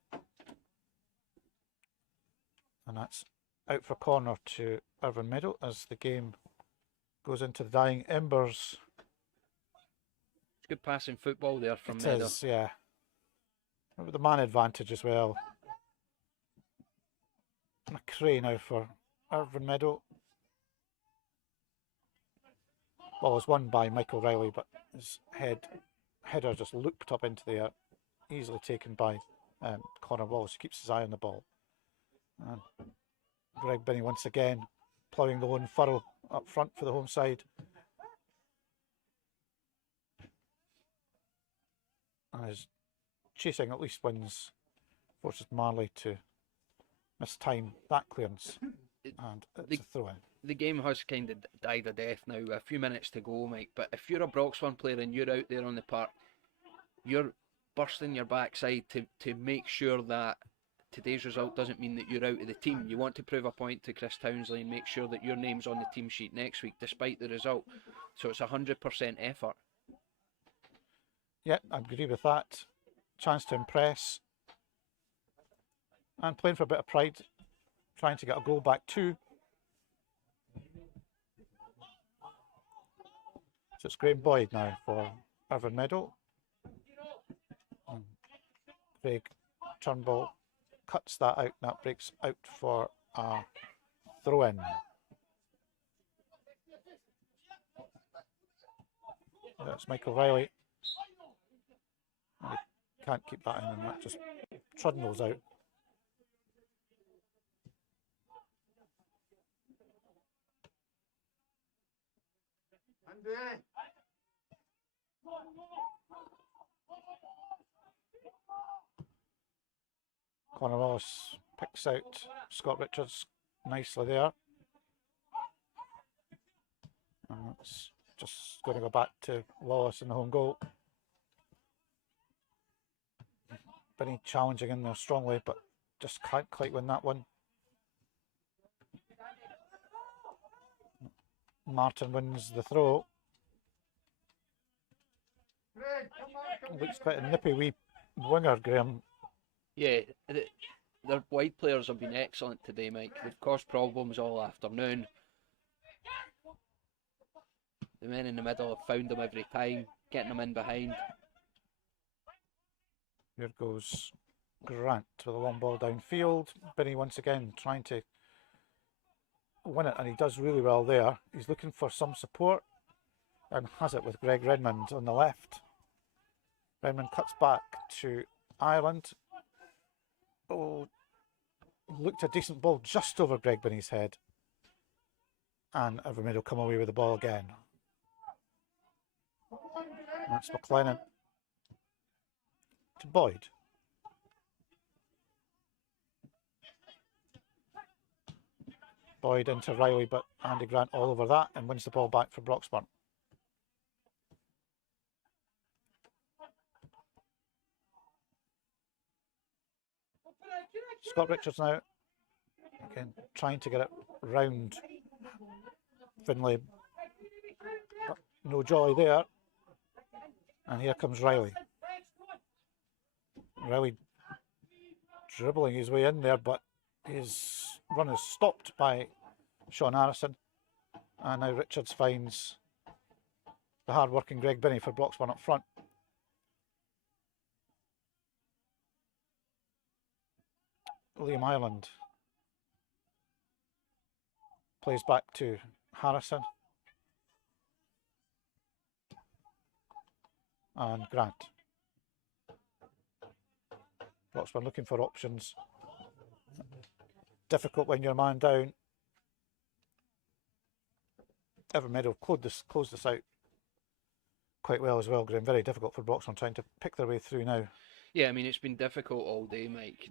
And that's out for corner to Irvine Meadow as the game goes into the dying embers. It's good passing football there from Meadow. It is, yeah. With the man advantage as well. McRae now for Irvine Meadow. Ball was won by Michael Riley, but his header just looped up into the air, easily taken by Connor Wallace, who keeps his eye on the ball. And Greg Binney once again ploughing the lone furrow up front for the home side. And is chasing, at least wins, forces Marley to miss time that clearance. And it's a throw in. The game has kind of died a death now, a few minutes to go, Mike, but if you're a Broxburn player and you're out there on the park, you're bursting your backside to make sure that today's result doesn't mean that you're out of the team. You want to prove a point to Chris Townsley and make sure that your name's on the team sheet next week, despite the result. So it's 100% effort. Yeah, I agree with that. Chance to impress. And playing for a bit of pride, trying to get a goal back too. So it's Graham Boyd now for Irvine Meadow. And Craig Turnbull cuts that out, and that breaks out for a throw-in. That's Michael Riley. And he can't keep that in, and that just trundles out. Connor Wallace picks out Scott Richards nicely there. And it's just going to go back to Wallace in the home goal. Benny challenging in there strongly, but just can't quite win that one. Martin wins the throw. Looks quite a nippy wee winger, Graham. Yeah, their wide players have been excellent today, Mike. They've caused problems all afternoon. The men in the middle have found them every time, getting them in behind. Here goes Grant with a long ball downfield. Binney once again trying to win it, and he does really well there. He's looking for some support and has it with Greg Redmond on the left. Redmond cuts back to Ireland. Oh, looked a decent ball just over Greg Binney's head. And Irvine will come away with the ball again. That's McLennan to Boyd. Boyd into Riley, but Andy Grant all over that and wins the ball back for Broxburn. Scott Richards now, again, trying to get it round Finlay, but no joy there. And here comes Riley. Riley dribbling his way in there, but his run is stopped by Sean Harrison. And now Richards finds the hard-working Greg Binney for Broxburn up front. Liam Ireland plays back to Harrison and Grant. Broxburn looking for options. Difficult when you're a man down. Meadow closed this out quite well as well, Graham. Very difficult for Broxburn trying to pick their way through now. Yeah, I mean, it's been difficult all day, Mike.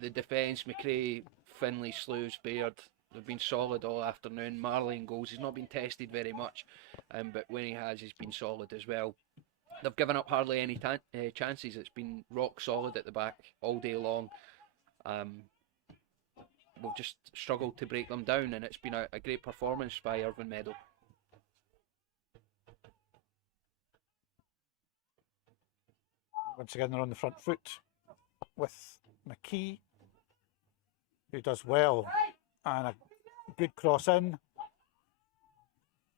The defence, McRae, Finlay, Slews, Baird, they've been solid all afternoon. Marley in goals, he's not been tested very much, but when he has, he's been solid as well. They've given up hardly any chances. It's been rock solid at the back all day long. We've just struggled to break them down, and it's been a great performance by Irvine Meadow. Once again, they're on the front foot with McKee, who does well, and a good cross in.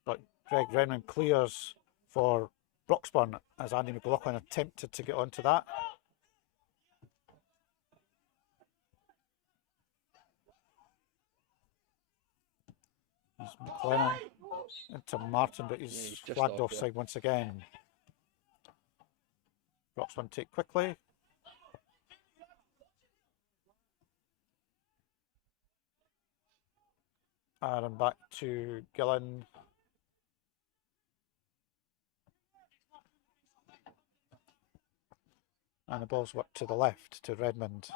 But Greg Redmond clears for Broxburn as Andy McLaughlin attempted to get onto that. There's McLennan into Martin, but he's flagged offside once again. Broxburn take quickly. And back to Gillen. And the ball's worked to the left to Redmond.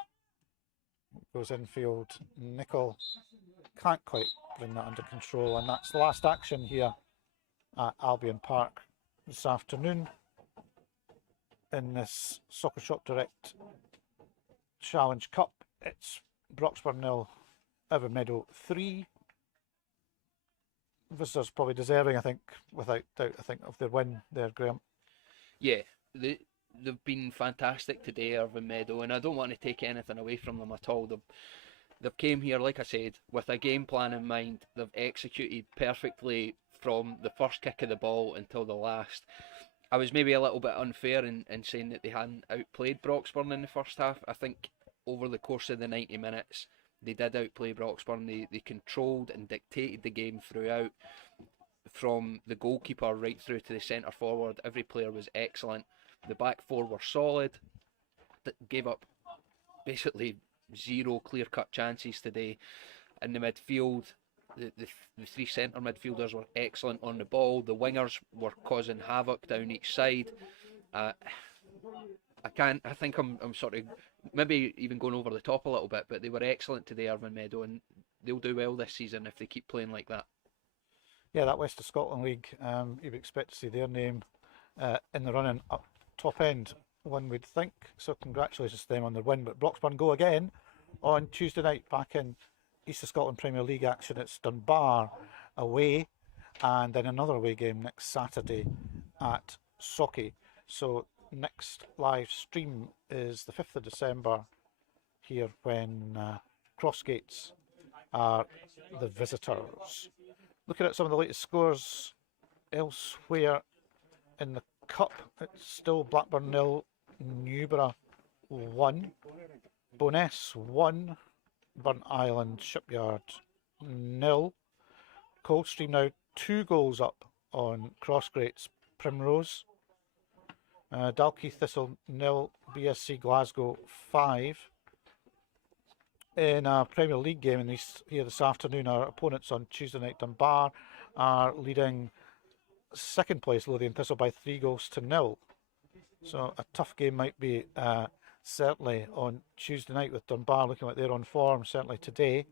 Goes infield. Nicol can't quite bring that under control. And that's the last action here at Albyn Park this afternoon in this Soccer Shop Direct Challenge Cup. It's Broxburn 0, Irvine Meadow 3. Visitors probably deserving, I think, without doubt, of their win there, Graham. Yeah, they've been fantastic today, Irvine Meadow, and I don't want to take anything away from them at all. They've came here, like I said, with a game plan in mind. They've executed perfectly from the first kick of the ball until the last. I was maybe a little bit unfair in saying that they hadn't outplayed Broxburn in the first half. I think over the course of the 90 minutes, they did outplay Broxburn. They controlled and dictated the game throughout, from the goalkeeper right through to the centre forward. Every player was excellent. The back four were solid. Gave up basically zero clear-cut chances today. In the midfield, the three centre midfielders were excellent on the ball. The wingers were causing havoc down each side. I think I'm sort of maybe even going over the top a little bit, but they were excellent today, Irvine Meadow, and they'll do well this season if they keep playing like that. Yeah, that West of Scotland League, you would expect to see their name in the running up top end, one would think. So congratulations to them on their win. But Broxburn go again on Tuesday night back in East of Scotland Premier League action. It's Dunbar away, and then another away game next Saturday at Socky. So next live stream is the 5th of December here when Crossgates are the visitors. Looking at some of the latest scores elsewhere in the Cup, it's still Blackburn 0, Newborough 1, Bo'ness 1, Burnt Island Shipyard 0. Coldstream now 2 goals up on Crossgates Primrose. Dalkeith Thistle 0, BSC Glasgow 5. In a Premier League game in here this afternoon, our opponents on Tuesday night, Dunbar, are leading second place Lothian Thistle by 3 goals to 0. So a tough game might be certainly on Tuesday night with Dunbar looking like they're on form, certainly today.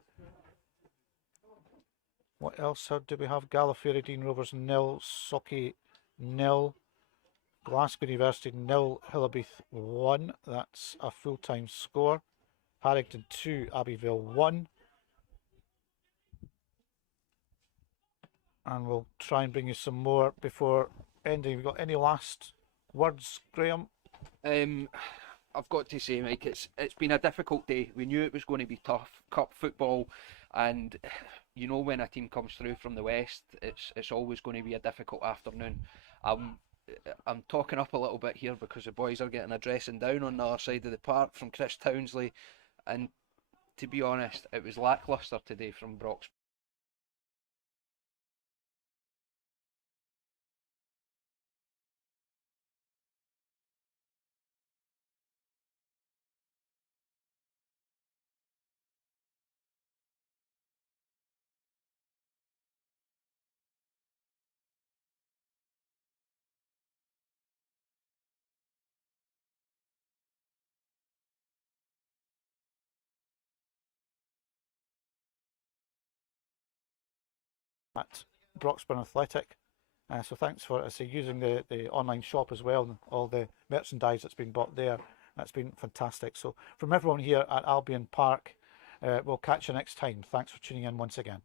What else do we have? Gallifrey Dean Rovers 0, Socky 0, Glasgow University 0, Hillabeath 1. That's a full-time score. Harrington 2, Abbeyville 1. And we'll try and bring you some more before ending. We've got any last words, Graham? I've got to say, Mike, it's been a difficult day. We knew it was going to be tough, cup football, and you know when a team comes through from the west, it's always going to be a difficult afternoon. I'm talking up a little bit here because the boys are getting a dressing down on the other side of the park from Chris Townsley, and to be honest, it was lacklustre today from Broxburn. At Broxburn Athletic. So thanks for using the online shop as well, and all the merchandise that's been bought there. That's been fantastic. So from everyone here at Albyn Park, we'll catch you next time. Thanks for tuning in once again.